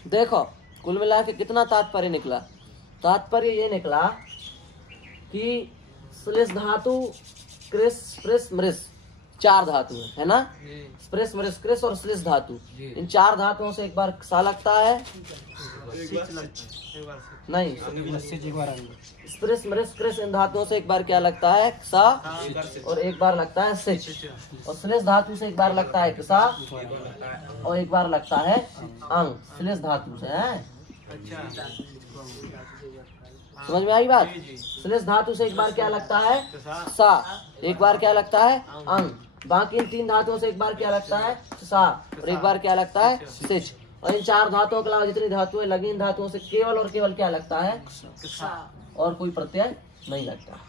देखो कुल मिला के कितना तात्पर्य निकला। तात्पर्य ये निकला कि श्लेष धातु कृष स्पृश मृष 4 धातु है ना। स्पृश मृष कृष और श्लेष धातु, इन 4 धातुओं से एक बार सा लगता है, नहीं स्पृश मृष कृष इन धातुओं से एक बार क्या लगता है, सा, और एक बार लगता है सिच। और श्लेष धातु से एक बार लगता है सा और एक बार लगता है अंग। श्लेष धातु से है, समझ में आई बात। श्लेष धातु से एक बार क्या लगता है, सा, एक बार क्या लगता है अंग। बाकी इन 3 धातुओं से एक बार क्या लगता है, सा, और एक बार क्या लगता है सिच। और इन 4 धातुओं के अलावा जितनी धातुएं लगी, इन धातुओं से केवल और केवल क्या लगता है, और कोई प्रत्यय नहीं लगता।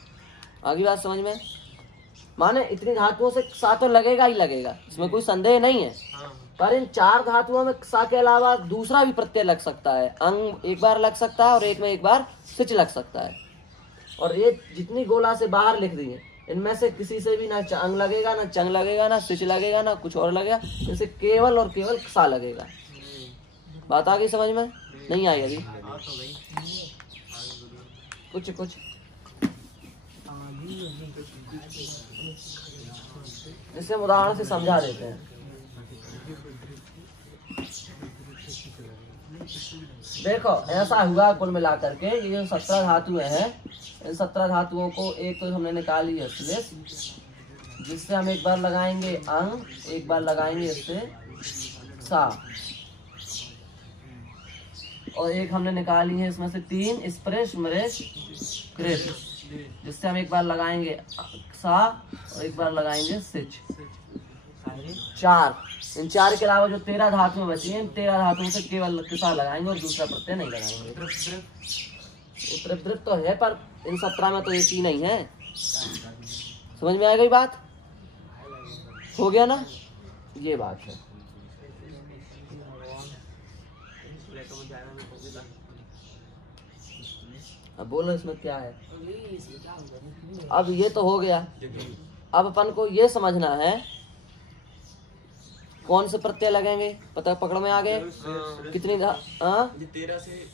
आगे बात समझ में। माने इतनी धातुओं से सा तो लगेगा ही लगेगा, इसमें कोई संदेह नहीं है। पर इन 4 धातुओं में सा के अलावा दूसरा भी प्रत्यय लग सकता है। अंग एक बार लग सकता है और एक में एक बार सिच लग सकता है। और ये जितनी गोला से बाहर लिख दी है, इनमें से किसी से भी ना अंग लगेगा, ना चंग लगेगा, ना सिच लगेगा, ना कुछ और लगेगा। इनसे केवल और केवल सा लगेगा। बात आ गई समझ में? नहीं आई अभी? कुछ इसे हम उदाहरण से समझा देते हैं। देखो ऐसा हुआ कुल मिलाकर के ये जो 17 धातुएं हैं, इन 17 धातुओं को एक तो हमने निकाली है श्लेष, जिससे हम एक बार लगाएंगे अंग, एक बार लगाएंगे इससे सा, और एक हमने निकाली है इसमें से 3 स्पृश मृष कृष, जिससे हम एक बार लगाएंगे सा और एक बार लगाएंगे सिच। 4, इन 4 के अलावा जो 13 धातुएं बची हैं, इन 13 धातुओं से केवल सा लगाएंगे और दूसरा प्रत्यय नहीं लगाएंगे। उत्तरद्रित तो है, पर इन 17 में तो एक ही नहीं है। समझ में आ गई बात? हो गया ना? ये बात है। अब बोलो इसमें क्या है। अब ये तो हो गया। अब अपन को ये समझना है कौन से प्रत्यय लगेंगे। पता पकड़ में आ गए? कितनी 13 से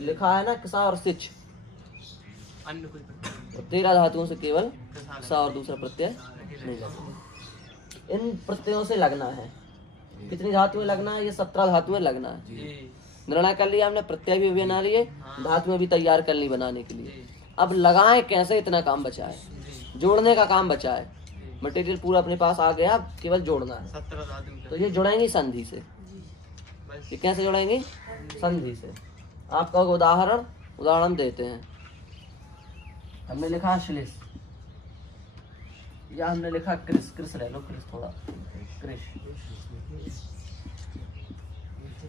लिखा है ना, किसा और सिच। अन्य कोई 13 धातुओं से केवल सा और दूसरा प्रत्यय नहीं लगेगा। इन प्रत्ययों से लगना है। कितनी धातुएं लगना है? ये 17 धातुएं लगना है। निर्णय कर लिया हमने, प्रत्यय भी बना लिए, धातुएं भी तैयार कर ली बनाने के लिए। अब लगाएं कैसे, इतना काम बचा है। जोड़ने का काम बचा है। मटेरियल पूरा अपने पास आ गया, अब केवल जोड़ना है। 17 धातु तो ये जुड़ेंगी संधि से। ये कैसे जुड़ेंगी? संधि से। आपका उदाहरण देते हैं। हमने लिखा श्लेष, या हमने लिखा कृष। कृष ले लो, कृष थोड़ा कृष।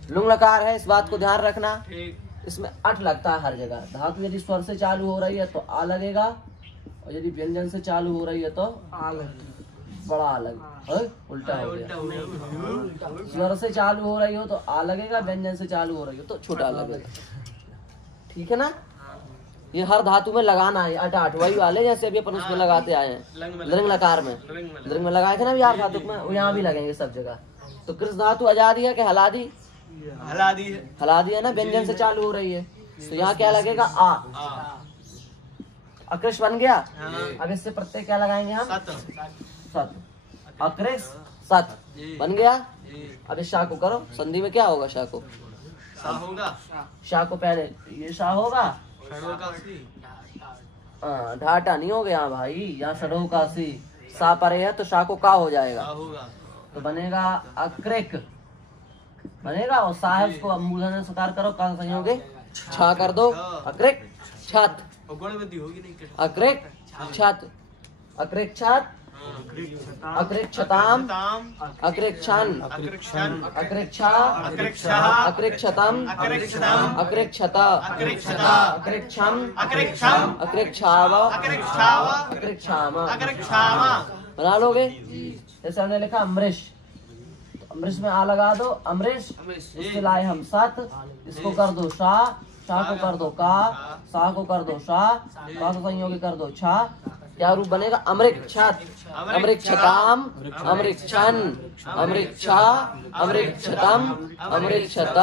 लुंग लकार है, इस बात को ध्यान रखना। इसमें अट लगता है हर जगह। धातु यदि स्वर से चालू हो रही है तो आ लगेगा, और यदि व्यंजन से चालू हो रही है तो बड़ा अलग, उल्टा हो गया। स्वर से चालू हो रही हो तो आ लगेगा, व्यंजन से चालू हो रही हो तो छोटा लगेगा। ठीक है ना? ये हर धातु में लगाना है। अट वही वाले जैसे अभी अपन उसमें लगाते आए हैं। लिंग लकार में, लिंग में लगाए थे ना यार धातु में, वो यहाँ भी लगेंगे सब जगह। तो कृष धातु आजादी है कि हलादी? हलादी है ना, व्यंजन से चालू हो रही है। तो यहाँ क्या लगेगा? आ। अकृष बन गया। अब इससे प्रत्यय क्या लगाएंगे हम? सत। अकृष सत बन गया। अब इस शाह को करो, संधि में क्या होगा? शाह को शाह को पहले ये शाह होगा, ढाटा नहीं हो गया भाई, यहाँ षडो का सी। सा परे है तो शाह को का हो जाएगा, तो बनेगा अकृक बनेगा। और साहब उसको मूर्धन्य सकार करो, का संयोगे छा कर दो। अकृक छत, अकृक छत, अकृक छत, अकृक्षताम अकृक्षन अकृक्षा अकृक्षतम अकृक्षत अकृक्षम अकृक्षाव अकृक्षाम बना लोगे। जैसे हमने लिखा अमरीश, तो अमरीश में आ लगा दो अमरीश, इसके लाए हम सत, इसको कर दो शाह, शाह को कर दो का, शाह को कर दो शाह, का को संयोगी कर दो छा, क्या रूप बनेगा अमृक्षत अमृक्षताम अमृक्षन अमृक्षा अमृक्षतम अमृक्षत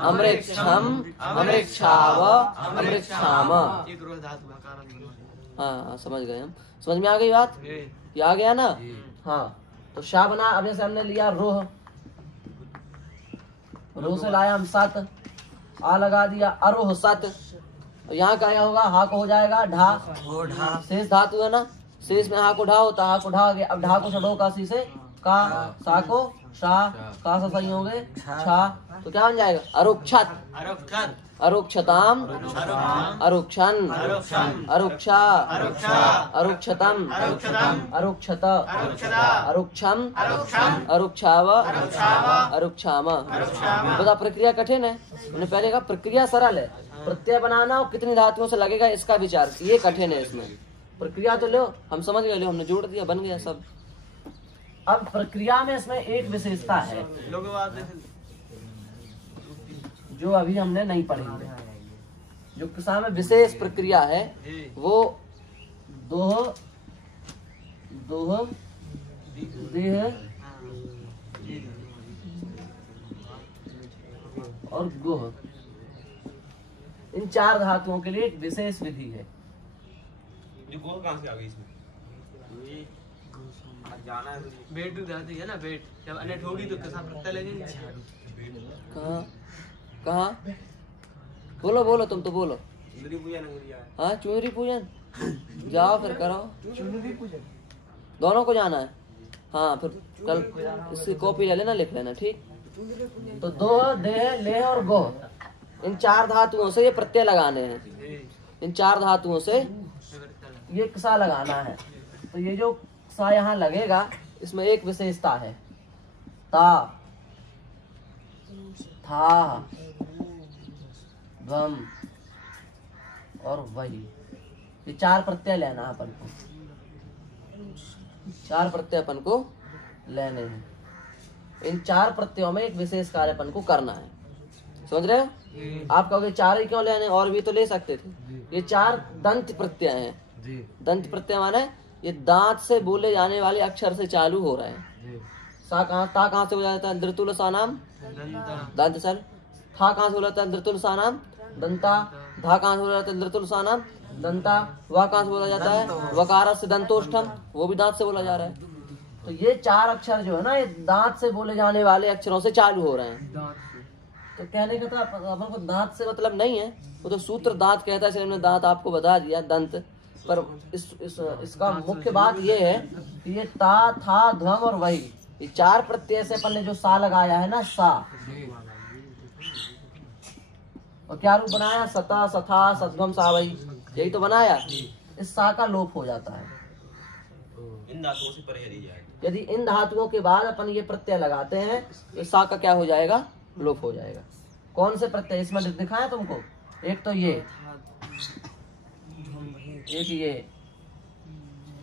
अमृक्षम अमृक्षाव अमृक्षाम। हाँ समझ गए हम, समझ में आ गई बात, ये आ गया ना। हाँ तो शाह बना। अब जैसे हमने लिया रोह, रोह से लाया हम सत, आ लगा दिया अरोह सत, यहाँ क्या होगा हा को हो जाएगा ढा, शेष धातु है ना, शेष में हा को ढा होता, हा को ढा गया। अब ढा को छड़ो का सी से का, सा को शा, का से सही होंगे छा, तो क्या बन जाएगा अरुक्षत अरुक्षताम अरुक्षन अरुक्षा अरुक्षतम अरुक्षत अरुक्षम अरुक्षाव अरुक्षाम। बता प्रक्रिया कठिन है, मैंने पहले कहा प्रक्रिया सरल है, प्रत्यय बनाना और कितनी धातुओं से लगेगा इसका विचार ये कठिन है। इसमें प्रक्रिया तो लो हम समझ गए, लो हमने जोड़ दिया बन गया सब। अब प्रक्रिया में इसमें एक विशेषता है जो अभी हमने नहीं पढ़ी है, जो किसान में विशेष प्रक्रिया है वो दोह दोह देह और गोह, इन चार धातुओं के लिए एक विशेष विधि है। ये गोल कहाँ से आ गई इसमें? जाना है बेट धातु है ना, बेट जब अनेट होगी तो कैसा प्रत्यय लगेगा। कहाँ कहाँ बोलो बोलो तुम तो बोलो। चुनरी पूजन हाँ चुनरी पूजन, जाओ फिर करो चुनरी पूजन, दोनों को जाना है। हाँ फिर कल इसकी कॉपी ले लेना, लिख लेना ठीक। तो दो देह लेह और गोह, इन चार धातुओं से ये प्रत्यय लगाने हैं, इन चार धातुओं से ये कसा लगाना है। तो ये जो सा यहाँ लगेगा इसमें एक विशेषता है, ता था ध्वम और वही, ये चार प्रत्यय लेना अपन को, चार प्रत्यय अपन को लेने हैं। इन चार प्रत्ययों में एक विशेष कार्य अपन को करना है, समझ रहे हो। आप कहोगे चार ही क्यों लेने, और भी तो ले सकते थे। ये चार दंत प्रत्यय हैं। दंत प्रत्यय माने ये दांत से बोले जाने वाले अक्षर से चालू हो रहे हैं। सा ता कहाँ से हो जाता है, दृतुल सा नाम दंत सर। था कहाँ से हो जाता है, दृतुल सा नाम दंता। धा कहाँ से हो जाता है, दृतुल सा नाम दंता। वा कहाँ से बोला जाता है, वकार से दंतोष्ठम, वो भी दांत से बोला जा रहा है। तो ये चार अक्षर जो है ना, ये दांत से बोले जाने वाले अक्षरों से चालू हो रहे हैं। तो कहने का था अपन को दांत से मतलब नहीं है, वो तो सूत्र दांत कहता है, इसलिए हमने दांत आपको बता दिया दंत। पर इसका मुख्य बात ये है कि ये ता था ध्वम और वही, ये चार प्रत्यय से अपन ने जो सा लगाया है ना, सा, और क्या रूप बनाया, सता सथा सद्भम सावई, यही तो बनाया। इस सा का लोप हो जाता है इन धातुओं से परे यदि जाए, यदि इन धातुओं के बाद अपन ये प्रत्यय लगाते हैं तो सा का क्या हो जाएगा, लोप हो जाएगा। कौन से प्रत्यय इसमें दिखाया तुमको, एक तो ये, एक ये,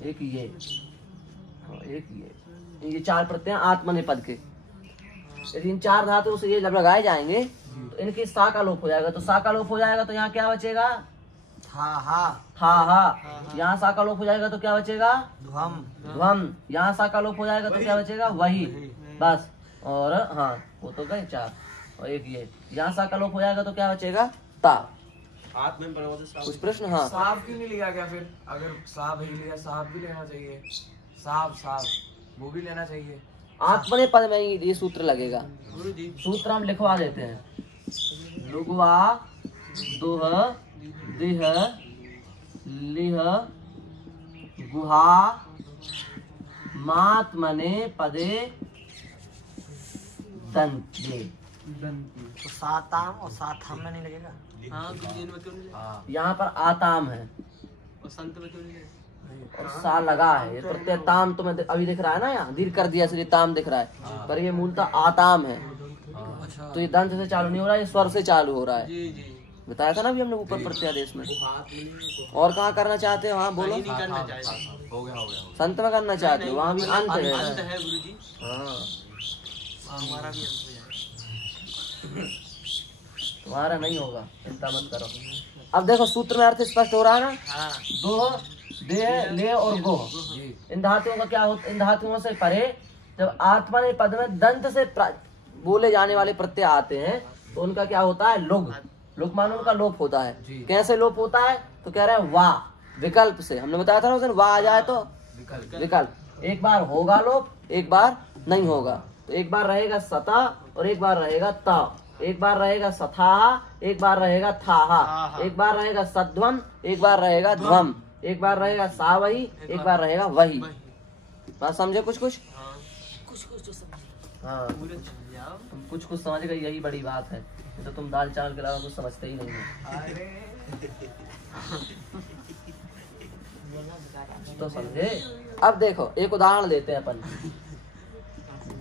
एक ये, एक ये चार प्रत्यय आत्मनेपद के। यदि इन चार धातुओं से ये जब लगाए जाएंगे तो इनकी सा का लोप हो जाएगा। तो सा का लोप हो जाएगा तो यहाँ क्या बचेगा, था। यहाँ सा का लोप हो जाएगा तो क्या बचेगा, ध्वम। यहाँ सा का लोप हो जाएगा तो क्या बचेगा, वही, बस। और हाँ वो तो गए चार, और एक ये, यहाँ सा का लोप हो जाएगा तो क्या बचेगा, ता। कुछ प्रश्न? हाँ साफ क्यों नहीं लिया गया फिर, अगर साफ ही लिया, साफ भी लेना चाहिए, साफ वो भी लेना चाहिए। आत्मने पद में ये सूत्र लगेगा। सूत्र हम लिखवा देते हैं, लुगवा दुह दिह लिह गुहा मात्मने पदे दंते। तो साताम और साथाम में नहीं लगेगा। हाँ, में क्यों नहीं यहाँ पर आताम है, और संत में क्यों नहीं और सा लगा है। ये प्रत्यय ताम तुम्हें अभी दिख रहा है ना, यहाँ दीर्घ कर दिया इसलिए ताम दिख रहा है, पर ये मूलतः आताम है। तो ये दंत से चालू नहीं हो रहा, ये स्वर से चालू हो रहा है। बताया था ना अभी हमने ऊपर प्रत्यादेश में। और कहाँ करना चाहते हो? हाँ बोलो। हो गया संत में करना चाहते हो, वहाँ भी अंत है। अंत है गुरुजी, हाँ हमारा भी अंत हो जाएगा। तुम्हारा नहीं होगा, चिंता मत करो। अब देखो सूत्र में अर्थ स्पष्ट हो रहा है ना। दो, दे, ले और गो, इन धातुओं का क्या होता, इन धातुओं से परे जब आत्मने पद में दंत से बोले जाने वाले प्रत्यय आते हैं तो उनका क्या होता है? लुग। लुग मानो उनका लोप होता है। कैसे लोप होता है? तो कह रहे हैं वाह, विकल्प से। हमने बताया था ना उस दिन, वाह आ जाए तो विकल्प। एक बार होगा लोप, एक बार नहीं होगा। तो एक बार रहेगा सता और एक बार रहेगा ता, एक बार रहेगा सथाहा, एक बार रहेगा थाहा, एक बार रहेगा सध्वम, एक बार रहेगा ध्वम, एक बार रहेगा सावही, एक बार रहेगा वही। बात समझे? कुछ कुछ हाँ, तुम कुछ कुछ समझ गए, यही बड़ी बात है। तो तुम दाल चावल के अलावा कुछ समझते ही नहीं हो। तो समझे? अब देखो एक उदाहरण देते हैं अपन।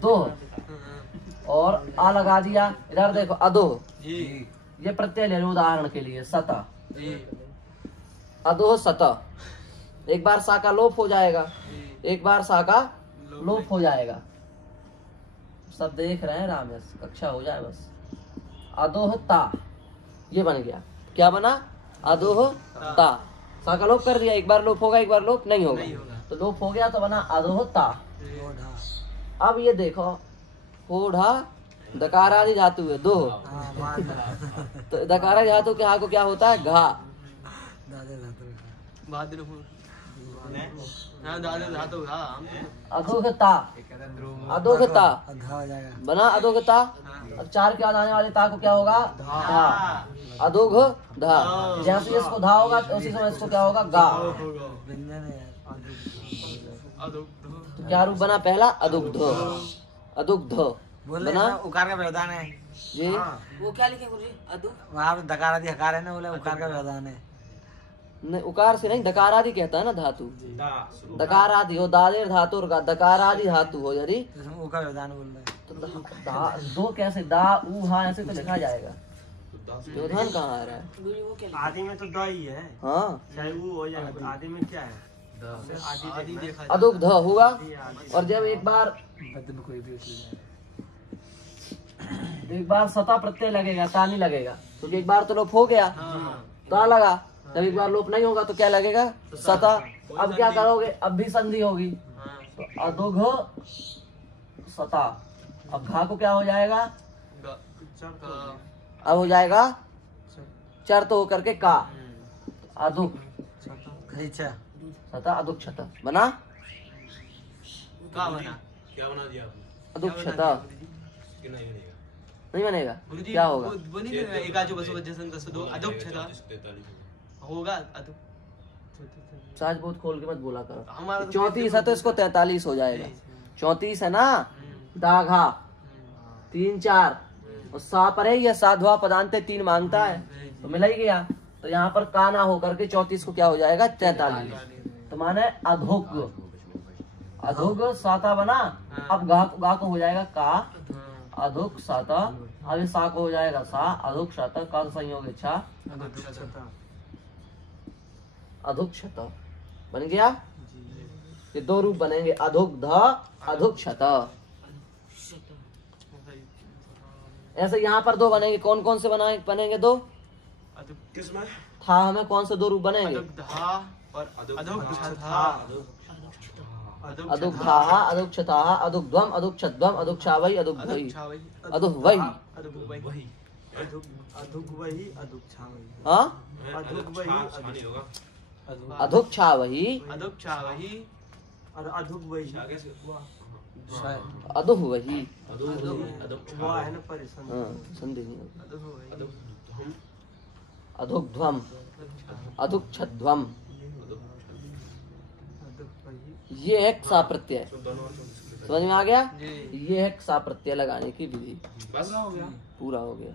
दो और आ लगा दिया, इधर देखो अधो, ये प्रत्यय ले लो उदाहरण के लिए। सता, अधो सता, एक बार सा का लोप हो जाएगा, एक बार सा का लोप हो जाएगा। सब देख रहे हैं रामेश, कक्षा हो जाए बस। अधोह ता, ये बन गया। क्या बना? अधोह ता, सा का लोप कर दिया, एक बार लोप होगा एक बार लोप नहीं होगा। तो लोप हो गया तो बना अधोह ता। अब ये देखो होढ़ा दकारादि धातु है, दो। तो दकारादि धातु के हा को क्या होता है? घा। अधोगता, अधोगता बना अधोगता। अब चार के बाद आने वाले ता को क्या होगा? धा। अधोघ धा, जैसे इसको धा होगा तो उसी समय इसको क्या होगा? गा। तो क्या रूप बना? पहला अदुग्ध, अदुग्ध बना। उकार का व्यवधान है जी, वो क्या लिखे गुरुजी? अदु वहाँ पे दकार आदि हकार है ना, बोले उकार का व्यवधान है। नहीं उकार से नहीं, दकारादि कहता है ना धातु। दकारादि हो, दादेर धातु का दकारादि धातु हो यदि उ का व्यवधान बोल रहे हैं। तो दो कैसे? दा उ हा ऐसे तो लिखा जाएगा। व्यवधान कहाँ आ रहा है? आदि में तो द ही है, हाँ, चाहे वो हो जाए। आदि में क्या है? आदि देखा अदुग्ध हुआ। और जब एक बार सता प्रत्यय लगेगा, ता नहीं लगेगा, तो एक बार तो लोप हो गया, ता लगा। जब एक बार लोप नहीं होगा तो क्या लगेगा? सता। अब क्या करोगे? अब भी संधि होगी, तो अदुघ सता। अब घा को क्या हो जाएगा? अब हो जाएगा चर तो होकर के का, अदुख सता अदुख छता बना। क्या बना दिया आपने? अदुख छता कि नहीं बनेगा? नहीं बनेगा, क्या होगा? होगा। साज बहुत खोल के मत बोला करो। 34 है तो इसको 43 हो जाएगा। 34 है ना, दाघा 3 4 और सा पर है, ये साधवा पदांत 3 मांगता है तो मिला ही गया। तो यहाँ पर का ना होकर के 34 को क्या हो जाएगा? 43। तो माने अधोग, अधोग साता बना। अब गा को हो जाएगा का, अधोग साता। अब इस सा को हो जाएगा सा, अधोग साता का संयोग इच्छा अधुक क्षत बन गया। ये दो रूप बनेंगे, अधुक ध अधुक क्षत। ऐसे यहाँ पर दो बनेंगे। कौन कौन से बनेंगे? दो किसमें? था हमें कौन से दो रूप बनेंगे? अधुक धाहा अधुक क्षताहा अधुक ध्वम अधुक क्षध्वम अधुक छावई अधुक भई अधुक वही। अधुक वही अधुक छावही। हाँ, अधुक वही अधुक छावही अधुक छावही और अधुक वही अधुक वही। वो है ना परेशान। हाँ, संधि नहीं होगी। अधुक ध्वम अधुक छध्वम, ये है सा प्रत्यय। समझ में आ गया? ये है सा प्रत्यय लगाने की विधि। बस पूरा हो गया।